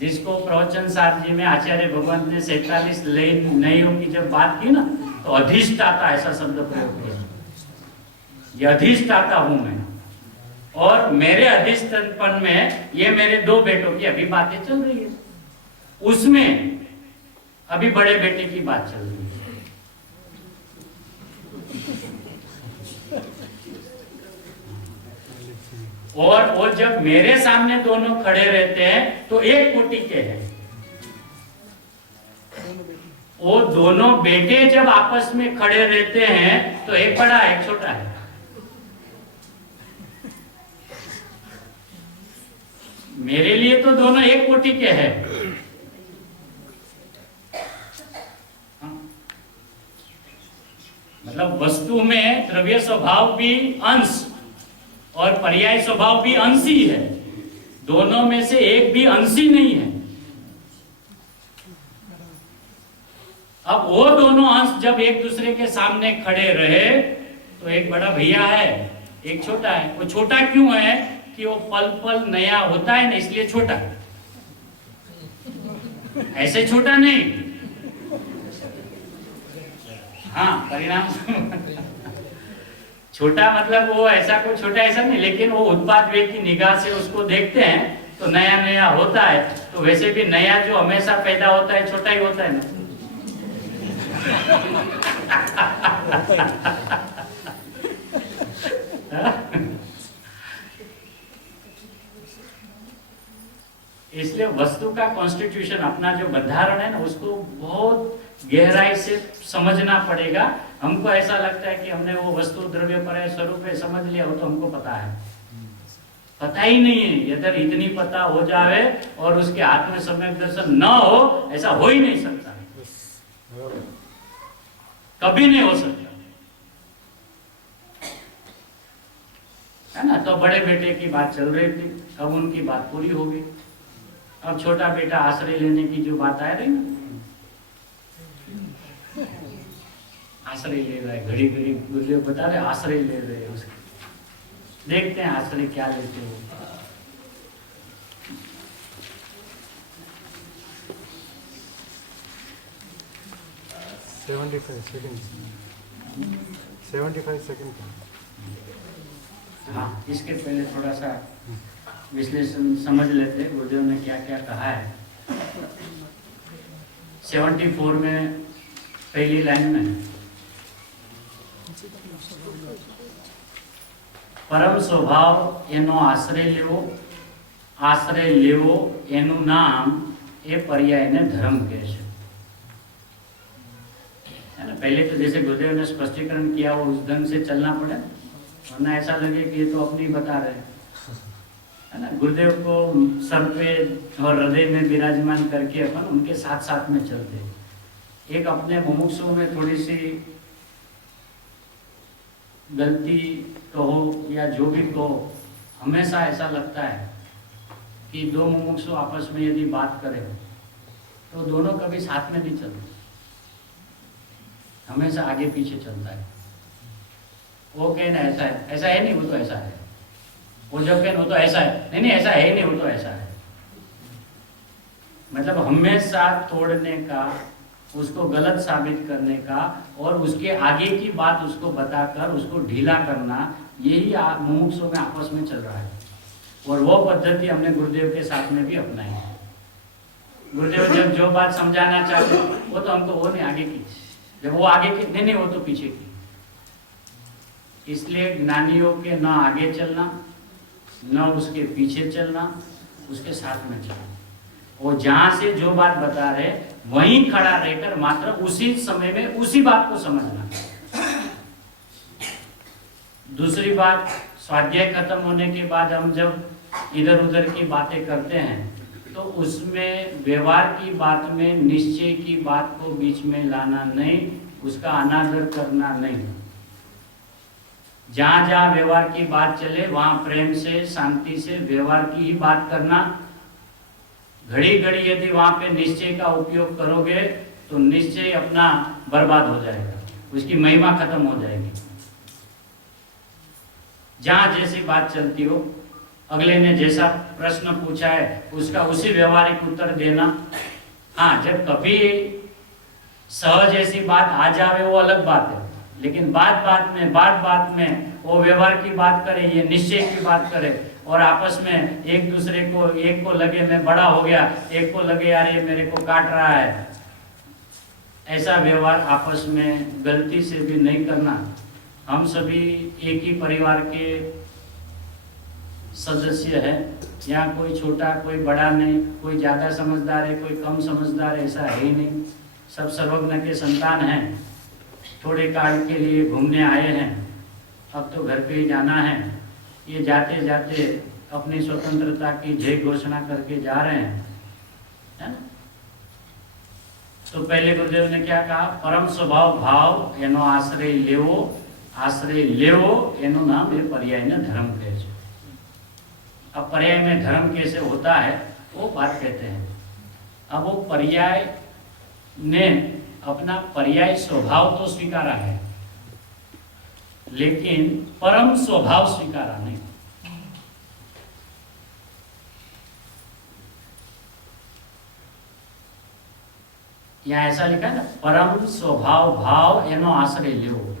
जिसको प्रवचन सार जी में आचार्य भगवंत ने 47 नयों की जब बात की ना तो अधिष्ठाता ऐसा शब्द प्रयोग किया। ये अधिष्ठाता हूं मैं, और मेरे अधिष्ठापन में ये मेरे 2 बेटों की अभी बातें चल रही है, उसमें अभी बड़े बेटे की बात चल रही है। और वो जब मेरे सामने दोनों खड़े रहते हैं तो एक कोटि के हैं। वो दोनों बेटे जब आपस में खड़े रहते हैं तो एक बड़ा है, एक छोटा है। मेरे लिए तो दोनों एक कोटि के हैं। मतलब वस्तु में द्रव्य स्वभाव भी अंश और पर्याय स्वभाव भी अंशी है, दोनों में से एक भी अंशी नहीं है। अब वो दोनों अंश जब एक दूसरे के सामने खड़े रहे तो एक बड़ा भैया है, एक छोटा है। वो छोटा क्यों है कि वो पल पल नया होता है ना, इसलिए छोटा है, ऐसे छोटा नहीं। हाँ, परिणाम छोटा मतलब वो ऐसा कोई छोटा ऐसा नहीं, लेकिन वो उत्पाद वे की निगाह से उसको देखते हैं तो नया नया होता है। तो वैसे भी नया जो हमेशा पैदा होता है छोटा ही होता है ना। इसलिए वस्तु का कॉन्स्टिट्यूशन, अपना जो बंधारण है ना, उसको बहुत गहराई से समझना पड़ेगा। हमको ऐसा लगता है कि हमने वो वस्तु द्रव्य पर स्वरूप है समझ लिया, हो तो हमको पता है, पता ही नहीं है। यदि इतनी पता हो जाए और उसके आत्म सम्यक दर्शन न हो, ऐसा हो ही नहीं सकता, कभी नहीं हो सकता है ना। तो बड़े बेटे की बात चल रही थी, अब उनकी बात पूरी हो गई। अब छोटा बेटा आश्रय लेने की जो बात आ रही ना, आश्रय ले रहा है, घड़ी घड़ी गुरुदेव बता रहे आश्रय ले रहे हैं उसके। देखते हैं आश्रय क्या लेते हो। हाँ, इसके पहले थोड़ा सा विश्लेषण समझ लेते हैं गुरुदेव ने क्या क्या कहा है। 74 में पहली लाइन में परम स्वभाव एनो आश्रय लेवो, आश्रय लेवो एनु नाम ए पर्याय ने धर्म कहे छे। है ना, पहले तो जैसे गुरुदेव ने स्पष्टीकरण किया वो उस ढंग से चलना पड़े, वरना ऐसा लगे कि ये तो अपनी बता रहे है ना। गुरुदेव को सर पे और हृदय में विराजमान करके अपन उनके साथ साथ में चलते। एक अपने मुमुक्षु में थोड़ी सी गलती कहो या जो भी कहो, हमेशा ऐसा लगता है कि दो मुमुक्षु आपस में यदि बात करें तो दोनों कभी साथ में नहीं चलते, हमेशा आगे पीछे चलता है। वो कहना ऐसा है, ऐसा है नहीं, वो तो ऐसा है। वो जब कहना वो तो ऐसा है, नहीं नहीं ऐसा है नहीं, वो तो ऐसा है। मतलब हमेशा तोड़ने का, उसको गलत साबित करने का और उसके आगे की बात उसको बताकर उसको ढीला करना, यही मुमुक्षुओं में आपस में चल रहा है। और वो पद्धति हमने गुरुदेव के साथ में भी अपनाई है। गुरुदेव जब जो बात समझाना चाहते वो तो हमको वो नहीं आगे की, जब वो आगे की नहीं वो तो पीछे की। इसलिए ज्ञानियों के न आगे चलना न उसके पीछे चलना, उसके साथ में चलना। वो जहां से जो बात बता रहे वहीं खड़ा रहकर मात्र उसी समय में उसी बात को समझना। दूसरी बात, स्वाध्याय खत्म होने के बाद हम जब इधर उधर की बातें करते हैं तो उसमें व्यवहार की बात में निश्चय की बात को बीच में लाना नहीं, उसका अनादर करना नहीं। जहां जहां व्यवहार की बात चले वहां प्रेम से शांति से व्यवहार की ही बात करना। घड़ी घड़ी यदि वहां पे निश्चय का उपयोग करोगे तो निश्चय अपना बर्बाद हो जाएगा, उसकी महिमा खत्म हो जाएगी। जहां जैसी बात चलती हो, अगले ने जैसा प्रश्न पूछा है उसका उसी व्यवहारिक उत्तर देना। हाँ, जब कभी सहज ऐसी बात आ जावे वो अलग बात है, लेकिन बात में वो व्यवहार की बात करे, ये निश्चय की बात करे और आपस में एक दूसरे को, एक को लगे मैं बड़ा हो गया, एक को लगे यार ये मेरे को काट रहा है, ऐसा व्यवहार आपस में गलती से भी नहीं करना। हम सभी एक ही परिवार के सदस्य हैं, यहाँ कोई छोटा कोई बड़ा नहीं, कोई ज़्यादा समझदार है कोई कम समझदार है, ऐसा है ही नहीं। सब सर्वज्ञ के संतान हैं। थोड़े काल के लिए घूमने आए हैं, अब तो घर पे ही जाना है। ये जाते जाते अपनी स्वतंत्रता की जय घोषणा करके जा रहे हैं, है ना। तो पहले गुरुदेव ने क्या कहा, परम स्वभाव भाव एनो आश्रय लेवो, आश्रय लेवो एनो नाम ये पर्याय ने धर्म कहे। अब पर्याय में धर्म कैसे होता है वो बात कहते हैं। अब वो पर्याय ने अपना पर्याय स्वभाव तो स्वीकारा है, लेकिन परम स्वभाव स्वीकारा नहीं। यहाँ ऐसा लिखा है ना, परम स्वभाव भाव एनो आश्रय लो।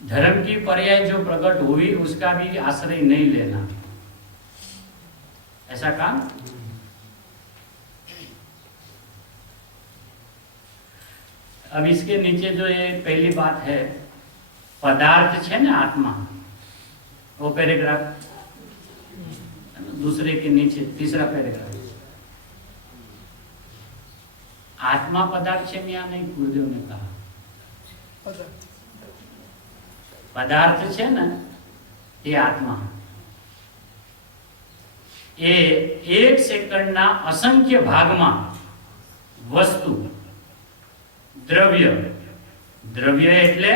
धर्म की पर्याय जो प्रकट हुई उसका भी आश्रय नहीं लेना, ऐसा काम। अब इसके नीचे जो ये पहली बात है, पदार्थ है ना आत्मा, वो पैराग्राफ दूसरे के नीचे तीसरा पैराग्राफ, आत्मा पदार्थ है या नहीं, गुरुदेव ने कहा पदार्थ है ना ये आत्मा, એ એક સેકન્ડના અસંખ્ય ભાગમાં વસ્તુ, દ્રવ્ય, દ્રવ્ય એટલે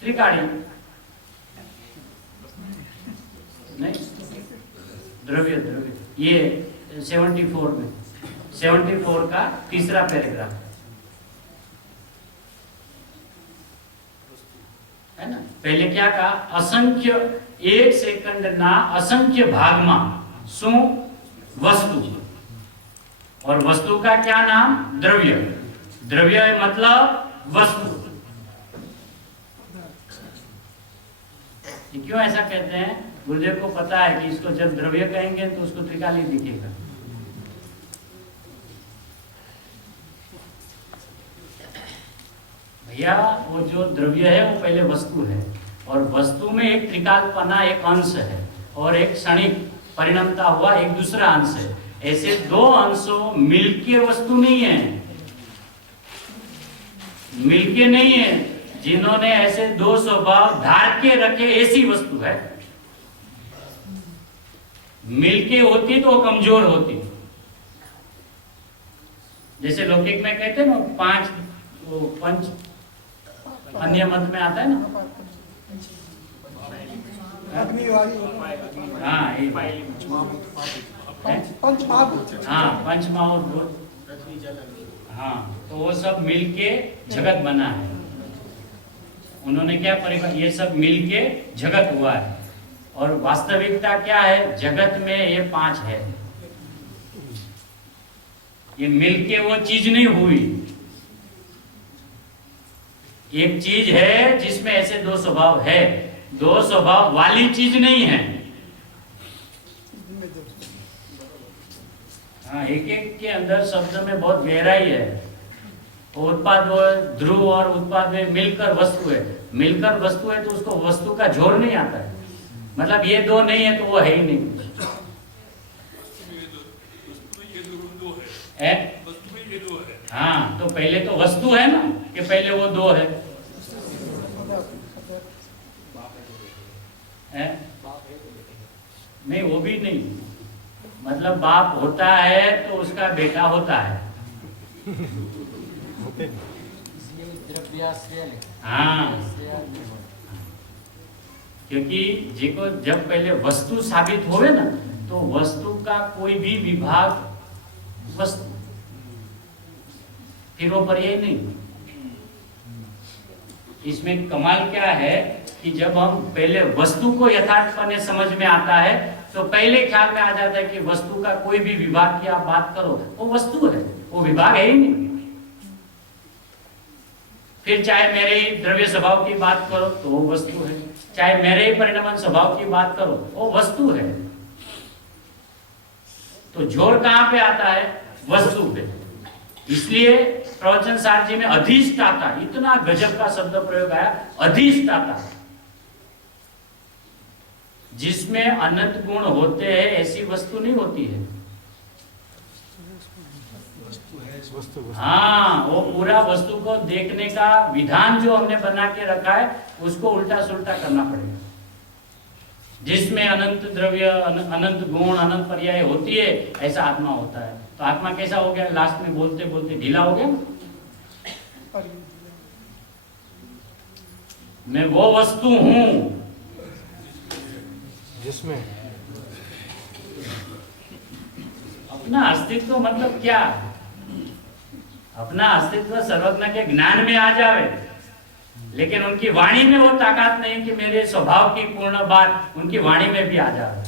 ત્રિકાળી नहीं, द्रव्य द्रव्य, ये 74 में 74 का तीसरा पैराग्राफ है ना। पहले क्या कहा, असंख्य एक सेकंड ना असंख्य भाग में शू वस्तु, और वस्तु का क्या नाम, द्रव्य, द्रव्य मतलब वस्तु। क्यों ऐसा कहते हैं, गुरुदेव को पता है कि इसको जब द्रव्य कहेंगे तो उसको त्रिकाली दिखेगा। भैया वो जो द्रव्य है वो पहले वस्तु है, और वस्तु में एक त्रिकालपना एक अंश है, और एक क्षणिक परिणमता हुआ एक दूसरा अंश है। ऐसे दो अंशों मिलके वस्तु नहीं है, मिलके नहीं है। जिन्होंने ऐसे दो स्वभाव धार के रखे ऐसी वस्तु है, मिलके होती तो कमजोर होती। जैसे लौकिक में कहते हैं ना पांच, वो पंच अन्य मत में आता है ना, हाँ पंच महाभूत, हाँ तो वो सब मिलके जगत बना है। उन्होंने क्या परिभाषा, ये सब मिलके जगत हुआ है, और वास्तविकता क्या है, जगत में ये पांच है, ये मिलके वो चीज नहीं हुई। एक चीज है जिसमें ऐसे दो स्वभाव है, दो स्वभाव वाली चीज नहीं है। हाँ, एक एक के अंदर शब्द में बहुत गहराई है। उत्पाद ध्रुव और उत्पाद में मिलकर वस्तु है, मिलकर वस्तु है तो उसको वस्तु का जोर नहीं आता है, मतलब ये दो नहीं है तो वो है ही नहीं। हाँ, तो पहले तो वस्तु है ना, कि पहले वो दो है, नहीं वो भी नहीं, मतलब बाप होता है तो उसका बेटा होता है। हाँ, क्योंकि जिको जब पहले वस्तु साबित होवे ना, तो वस्तु का कोई भी विभाग वस्तु, फिर वो पर्याय नहीं। इसमें कमाल क्या है कि जब हम पहले वस्तु को यथार्थपने समझ में आता है तो पहले ख्याल में आ जाता है कि वस्तु का कोई भी विभाग की आप बात करो वो वस्तु है, वो विभाग है ही नहीं। फिर चाहे मेरे ही द्रव्य स्वभाव की बात करो तो वो वस्तु है, चाहे मेरे ही परिणमन स्वभाव की बात करो वो वस्तु है। तो जोर कहां पे आता है, वस्तु पे। इसलिए प्रवचन सार जी में अधिष्ठाता, इतना गजब का शब्द प्रयोग आया, अधिष्ठाता, जिसमें अनंत गुण होते हैं ऐसी वस्तु नहीं होती है। हाँ, वो पूरा वस्तु को देखने का विधान जो हमने बना के रखा है उसको उल्टा सुल्टा करना पड़ेगा। जिसमें अनंत द्रव्य, अनंत गुण, अनंत पर्याय होती है, ऐसा आत्मा होता है। तो आत्मा कैसा हो गया, लास्ट में बोलते बोलते ढीला हो गया। मैं वो वस्तु हूं जिसमें अपना अस्तित्व, मतलब क्या, अपना अस्तित्व सर्वज्ञ के ज्ञान में आ जावे, लेकिन उनकी वाणी में वो ताकत नहीं कि मेरे स्वभाव की पूर्ण बात उनकी वाणी में भी आ जावे।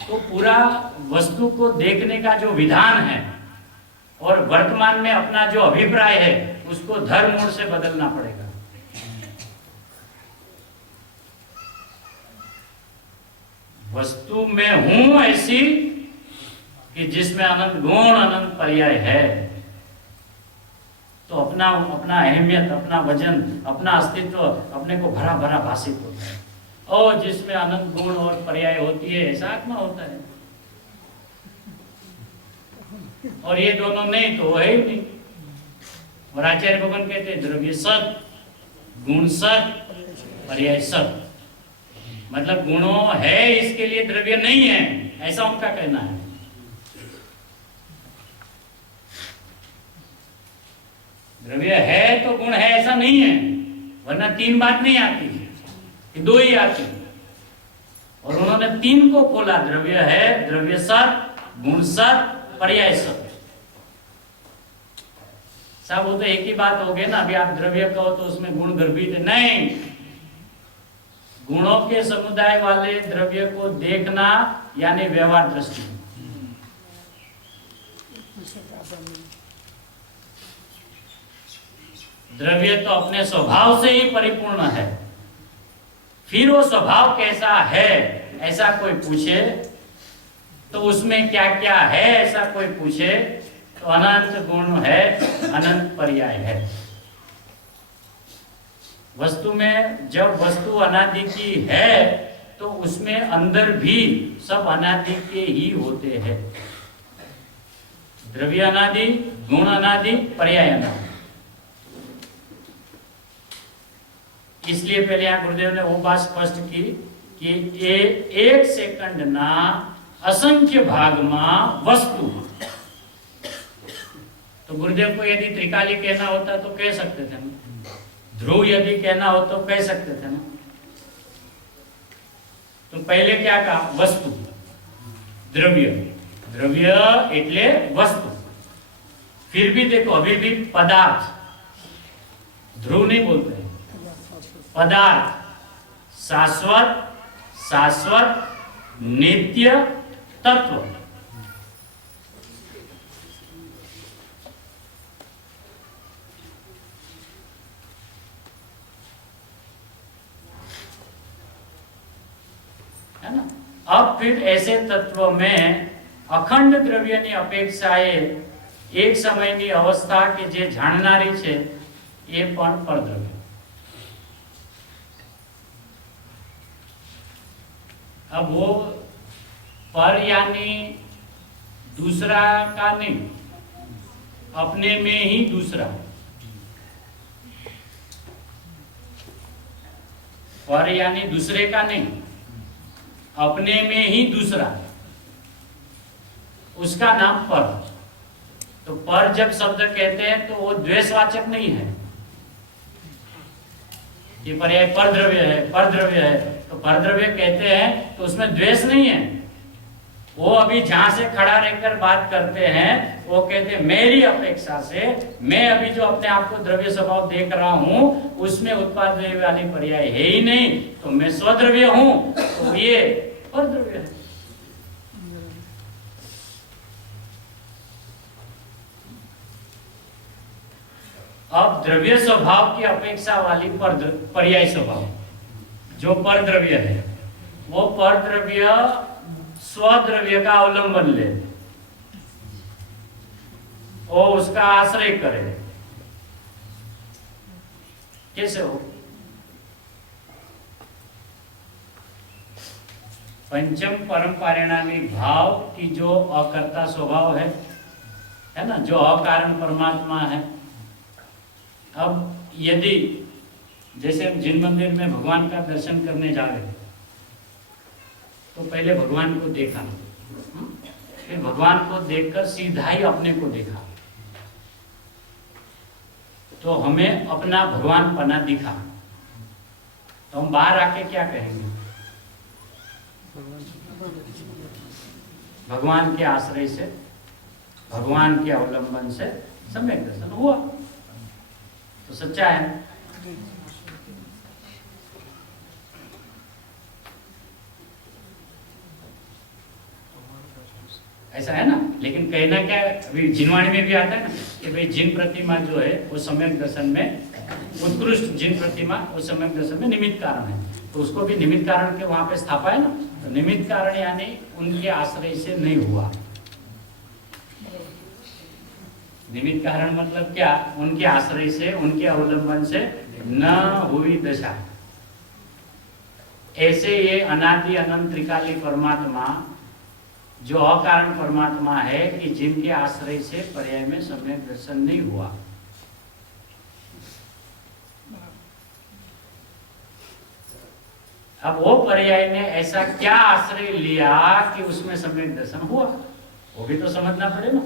तो पूरा वस्तु को देखने का जो विधान है और वर्तमान में अपना जो अभिप्राय है उसको धर्मूल से बदलना पड़ेगा। वस्तु में हूं ऐसी कि जिसमें अनंत गुण अनंत पर्याय है, तो अपना अपना अहमियत, अपना वजन, अपना अस्तित्व अपने को भरा भरा भाषित होता है। और जिसमें अनंत गुण और पर्याय होती है, ऐसा आत्मा होता है। और ये दोनों नहीं तो है ही नहीं। और आचार्य भगवान कहते हैं द्रव्य सत, गुण सत, पर्याय सत। मतलब गुणों है इसके लिए द्रव्य नहीं है, ऐसा उनका कहना है। द्रव्य है तो गुण है ऐसा नहीं है, वरना तीन बात नहीं आती है, दो ही आती है। और उन्होंने तीन को खोला, द्रव्य है, द्रव्य सत, गुण सत, पर्याय सत। सब वो तो एक ही बात हो गई ना। अभी आप द्रव्य कहो तो उसमें गुण गर्भित नहीं। गुणों के समुदाय वाले द्रव्य को देखना यानी व्यवहार दृष्टि। द्रव्य तो अपने स्वभाव से ही परिपूर्ण है। फिर वो स्वभाव कैसा है ऐसा कोई पूछे तो उसमें क्या क्या है ऐसा कोई पूछे तो अनंत गुण है, अनंत पर्याय है। वस्तु में जब वस्तु अनादि की है तो उसमें अंदर भी सब अनादि के ही होते हैं। द्रव्य अनादि, गुण अनादि, पर्याय अनादि। इसलिए पहले यहाँ गुरुदेव ने वो बात स्पष्ट की कि एक सेकंड ना असंख्य भाग में वस्तु। तो गुरुदेव को यदि त्रिकाली कहना होता तो कह सकते थे ना, ध्रुव यदि कहना हो तो कह सकते थे ना। तो पहले क्या कहा? वस्तु, द्रव्य, द्रव्य એટલે वस्तु। फिर भी देखो अभी भी पदार्थ, ध्रुव नहीं बोलते हैं, पदार्थ, शाश्वत, शाश्वत, नित्य, तत्व। है ना? अब फिर ऐसे तत्व में अखंड द्रव्यની અપેક્ષાએ એક સમયની અવસ્થા કે જે જાણનારી છે એ પણ પરદ્રવ્ય। अब वो पर यानी दूसरा का नहीं, अपने में ही दूसरा। पर यानी दूसरे का नहीं, अपने में ही दूसरा, उसका नाम पर। तो पर जब शब्द कहते हैं तो वो द्वेषवाचक नहीं है कि पर्याय परद्रव्य है, परद्रव्य है। तो परद्रव्य कहते हैं तो उसमें द्वेष नहीं है। वो अभी जहां से खड़ा रहकर बात करते हैं वो कहते हैं मेरी अपेक्षा से, मैं अभी जो अपने आप को द्रव्य स्वभाव देख रहा हूं उसमें उत्पाद द्रव्य वाली पर्याय है ही नहीं, तो मैं स्वद्रव्य हूं, तो ये परद्रव्य है। अब द्रव्य स्वभाव की अपेक्षा वाली पर्याय स्वभाव जो परद्रव्य है, वो परद्रव्य स्वद्रव्य का अवलंबन ले और उसका आश्रय करे। कैसे हो? पंचम परम पारिणामिक भाव की जो अकर्ता स्वभाव है ना, जो अकारण परमात्मा है। अब यदि जैसे हम जिन मंदिर में भगवान का दर्शन करने जा रहे तो पहले भगवान को देखा, फिर भगवान को देखकर सीधा ही अपने को देखा, तो हमें अपना भगवान पना दिखा। तो हम बाहर आके क्या कहेंगे? भगवान के आश्रय से, भगवान के अवलंबन से सम्यक दर्शन हुआ, तो सच्चा है। ऐसा है ना। लेकिन कहना क्या, अभी जिनवाणी में भी आता है ना कि भाई जिन प्रतिमा जो है वो सम्यक दर्शन में उत्कृष्ट जिन प्रतिमा वो सम्यक दर्शन में निमित्त कारण है, तो उसको भी निमित्त कारण के वहां पे स्थापा है ना। तो निमित्त कारण यानी उनके आश्रय से नहीं हुआ। निमित्त कारण मतलब क्या? उनके आश्रय से, उनके अवलंबन से न हुई दशा। ऐसे ये अनादि अनंत त्रिकाली परमात्मा जो अकारण परमात्मा है कि जिनके आश्रय से पर्याय में सम्यक दर्शन नहीं हुआ। अब वो पर्याय ने ऐसा क्या आश्रय लिया कि उसमें सम्यक दर्शन हुआ, वो भी तो समझना पड़े ना।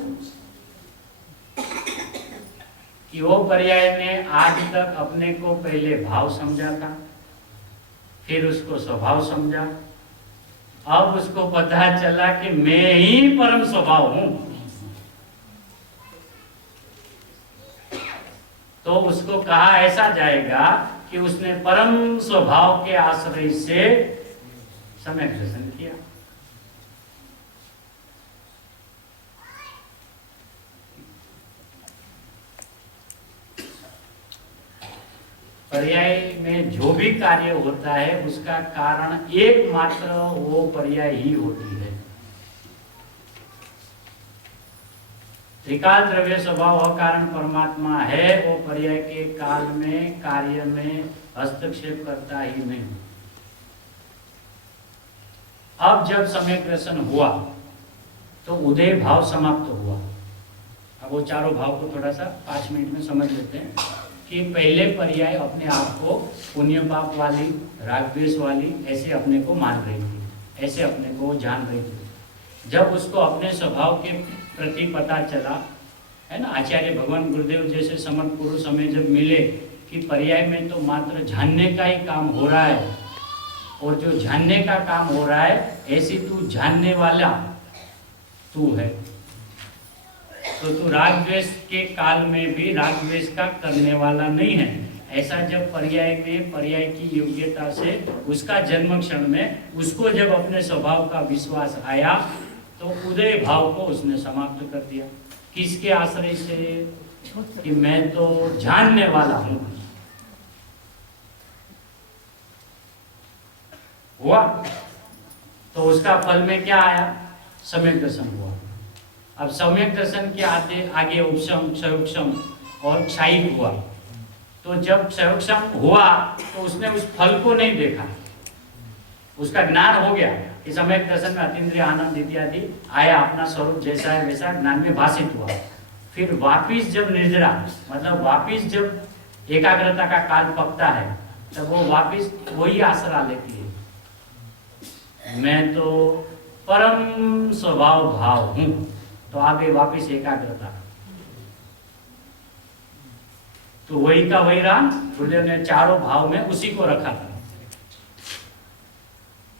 कि वो पर्याय ने आज तक अपने को पहले भाव समझा था, फिर उसको स्वभाव समझा, अब उसको पता चला कि मैं ही परम स्वभाव हूं, तो उसको कहा ऐसा जाएगा कि उसने परम स्वभाव के आश्रय से सम्यक दर्शन किया। पर्याय में जो भी कार्य होता है उसका कारण एकमात्र वो पर्याय ही होती है। त्रिकाल द्रव्य स्वभाव अकारण परमात्मा है, वो पर्याय के काल में कार्य में हस्तक्षेप करता ही नहीं। अब जब सम्यक दर्शन हुआ तो उदय भाव समाप्त हुआ। अब वो चारों भाव को थोड़ा सा 5 मिनट में समझ लेते हैं कि पहले पर्याय अपने आप को पुण्य पाप वाली, राग द्वेष वाली ऐसे अपने को मान रही थी, ऐसे अपने को जान रही थी। जब उसको अपने स्वभाव के प्रति पता चला है ना, आचार्य भगवान गुरुदेव जैसे समर्थ पुरुष हमें जब मिले कि पर्याय में तो मात्र जानने का ही काम हो रहा है, और जो जानने का काम हो रहा है ऐसी तू जानने वाला तू है, तो तू राग द्वेष के काल में भी राग द्वेष का करने वाला नहीं है। ऐसा जब पर्याय में पर्याय की योग्यता से उसका जन्म क्षण में उसको जब अपने स्वभाव का विश्वास आया तो उदय भाव को उसने समाप्त कर दिया। किसके आश्रय से? कि मैं तो जानने वाला हूं। हुआ तो उसका फल में क्या आया? सम्यक दर्शन हुआ। अब सम्यक दर्शन के आगे उपशम, क्षयोक्षम और क्षायिक हुआ। तो जब क्षयोक्षम हुआ तो उसने उस फल को नहीं देखा, उसका ज्ञान हो गया कि सम्यक दर्शन में अतीन्द्रिय आनंद इत्यादि आया, अपना स्वरूप जैसा है वैसा ज्ञान में भाषित हुआ। फिर वापिस जब निर्जरा मतलब वापिस जब एकाग्रता का काल पकता है तब वो वापिस वही आसरा लेती है, मैं तो परम स्वभाव भाव हूं। तो आगे वापिस एकाग्रता, तो वही का वही रहा। गुरुदेव ने चारों भाव में उसी को रखा था,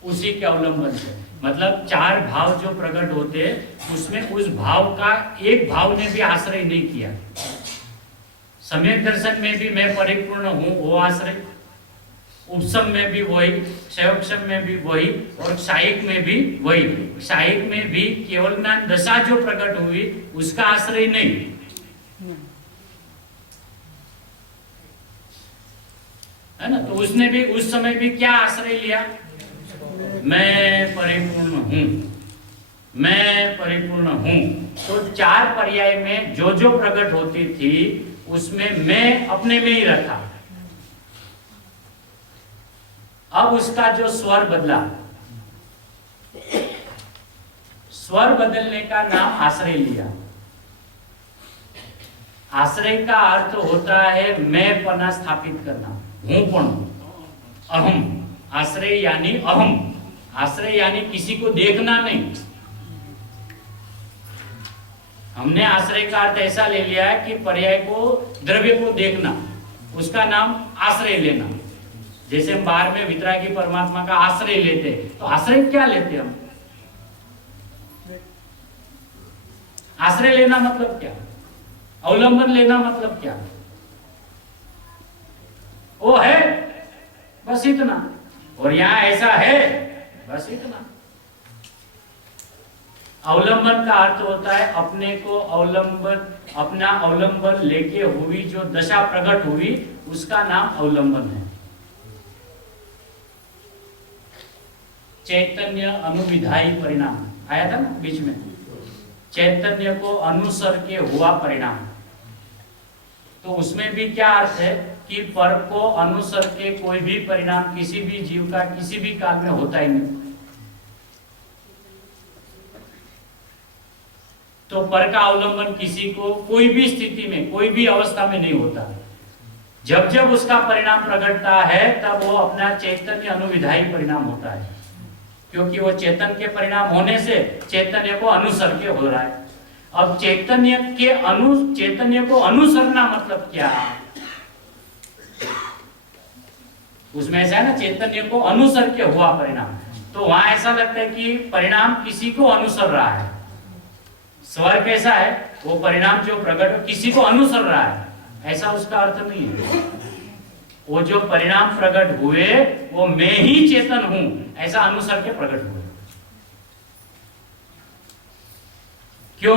उसी के अवलंबन से। मतलब 4 भाव जो प्रकट होते उसमें उस भाव का एक भाव ने भी आश्रय नहीं किया। सम्यक दर्शन में भी मैं परिपूर्ण हूं, वो आश्रय, उपशम में भी वही, क्षयोक्षम में भी वही, और क्षायिक में भी वही। क्षायिक में भी केवल ज्ञान दशा जो प्रकट हुई उसका आश्रय नहीं, है ना। तो उसने भी उस समय भी क्या आश्रय लिया? मैं परिपूर्ण हूं, मैं परिपूर्ण हूं। तो 4 पर्याय में जो जो प्रकट होती थी उसमें मैं अपने में ही रखा। अब उसका जो स्वर बदला, स्वर बदलने का नाम आश्रय लिया। आश्रय का अर्थ होता है मैं पना स्थापित करना, हूं पण, अहम। आश्रय यानी अहम, आश्रय यानी किसी को देखना नहीं। हमने आश्रय का अर्थ ऐसा ले लिया है कि पर्याय को, द्रव्य को देखना, उसका नाम आश्रय लेना। जैसे हम बाहर में वितरागी परमात्मा का आश्रय लेते, तो आश्रय क्या लेते हम? आश्रय लेना मतलब क्या? अवलंबन लेना मतलब क्या? वो है बस इतना, और यहां ऐसा है बस इतना। अवलंबन का अर्थ होता है अपने को अवलंबन, अपना अवलंबन लेके हुई जो दशा प्रकट हुई उसका नाम अवलंबन है। चैतन्य अनुविधायी परिणाम आया था ना बीच में, चैतन्य को अनुसर के हुआ परिणाम। तो उसमें भी क्या अर्थ है कि पर को अनुसर के कोई भी परिणाम किसी भी जीव का किसी भी काल में होता ही नहीं। तो पर का अवलंबन किसी को कोई भी स्थिति में कोई भी अवस्था में नहीं होता। जब जब उसका परिणाम प्रकटता है तब वो अपना चैतन्य अनुविधायी परिणाम होता है, क्योंकि वो चेतन के परिणाम होने से चैतन्य को अनुसर के हो रहा है। अब चैतन्य को अनुसरना मतलब क्या है? उसमें ऐसा है ना, चैतन्य को अनुसर के हुआ परिणाम। तो वहां ऐसा लगता है कि परिणाम किसी को अनुसर रहा है। स्वर कैसा है, वो परिणाम जो प्रकट किसी को अनुसर रहा है, ऐसा उसका अर्थ नहीं है। वो जो परिणाम प्रकट हुए वो मैं ही चेतन हूं ऐसा अनुसर के प्रकट हुए। क्यों?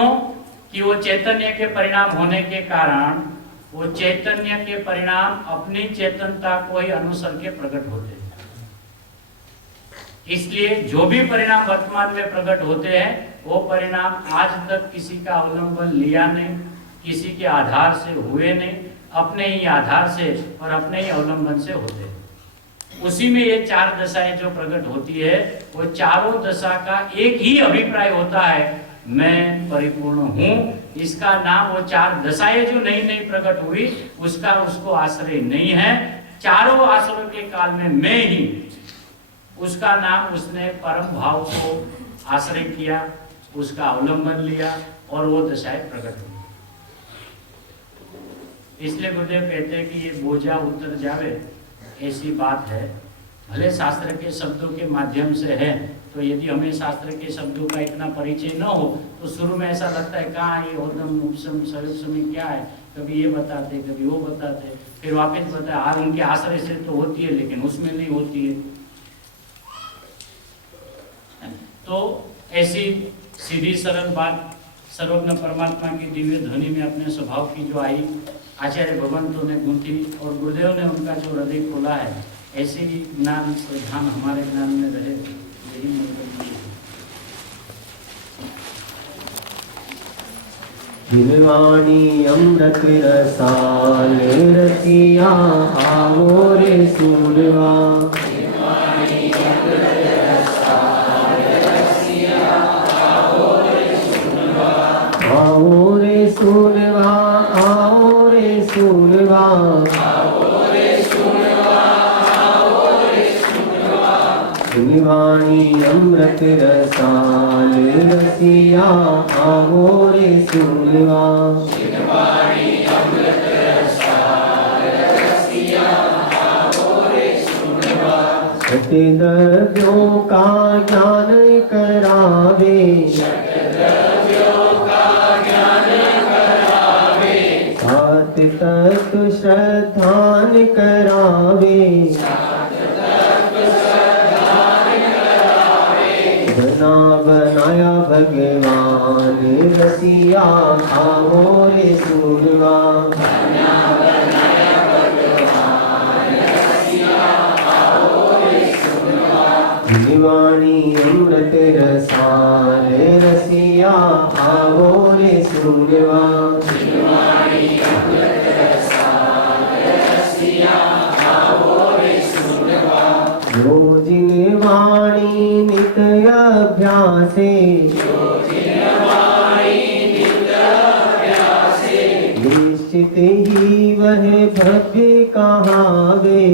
कि वो चैतन्य के परिणाम होने के कारण वो चैतन्य के परिणाम अपनी चेतनता को ही अनुसर के प्रकट होते हैं। इसलिए जो भी परिणाम वर्तमान में प्रकट होते हैं वो परिणाम आज तक किसी का अवलंबन लिया नहीं, किसी के आधार से हुए नहीं, अपने ही आधार से और अपने ही अवलंबन से होते हैं। उसी में ये चार दशाएं जो प्रकट होती है वो चारों दशा का एक ही अभिप्राय होता है, मैं परिपूर्ण हूं। इसका नाम वो चार दशाएं जो नई नई प्रकट हुई उसका उसको आश्रय नहीं है। चारों आश्रयों के काल में मैं ही, उसका नाम उसने परम भाव को आश्रय किया, उसका अवलंबन लिया और वो दशाएं प्रकट हुई। इसलिए गुरुदेव कहते हैं कि ये बोझा उतर जावे ऐसी बात है। भले शास्त्र के शब्दों के माध्यम से है, तो यदि हमें शास्त्र के शब्दों का इतना परिचय न हो तो शुरू में ऐसा लगता है कहाँ ये ओदम उपसम सयुक्समी क्या है, कभी ये बताते कभी वो बताते, फिर वापस बताए उनके आश्रय से तो होती है लेकिन उसमें नहीं होती है। तो ऐसी सीधी सरल बात सर्वज्ञ परमात्मा की दिव्य ध्वनि में अपने स्वभाव की जो आई, आचार्य भगवंतों ने गूंथी और गुरुदेव ने उनका जो हृदय खोला है, ऐसे ही ज्ञान श्रद्धान हमारे ज्ञान में रहे, यही दिलवाणी अमृत रसाल रसिया आओ रे सूरवा, आओ रे सूरवा, आओ रे सूरवा, दिलवाणी अमृत रसाल रसिया आओ रे सूरवा, द्रव्यों का ज्ञान करावे, सात तत्व श्रद्धान करावे, बना बनाया भगवान रसिया आओ रे सूरवा, दिलवाणी अमृत रसाल रसिया आओ रे सूरवा, जो जिन वाणी नित्य अभ्यासे, निश्चित ही वह भव्य कहावे,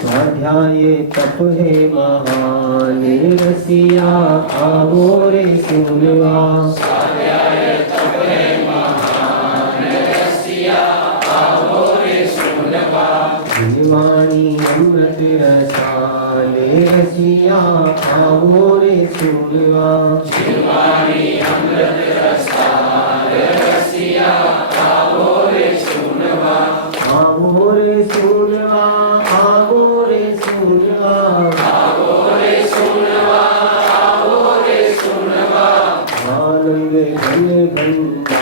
स्वाध्याय तप है महान रसिया आओ रे सूरवा, दिलवाणी अमृत रसाल रसिया आओ रे सूरवा, आओ रे सूरवा, आओ रे सूरवा, आओ धन धन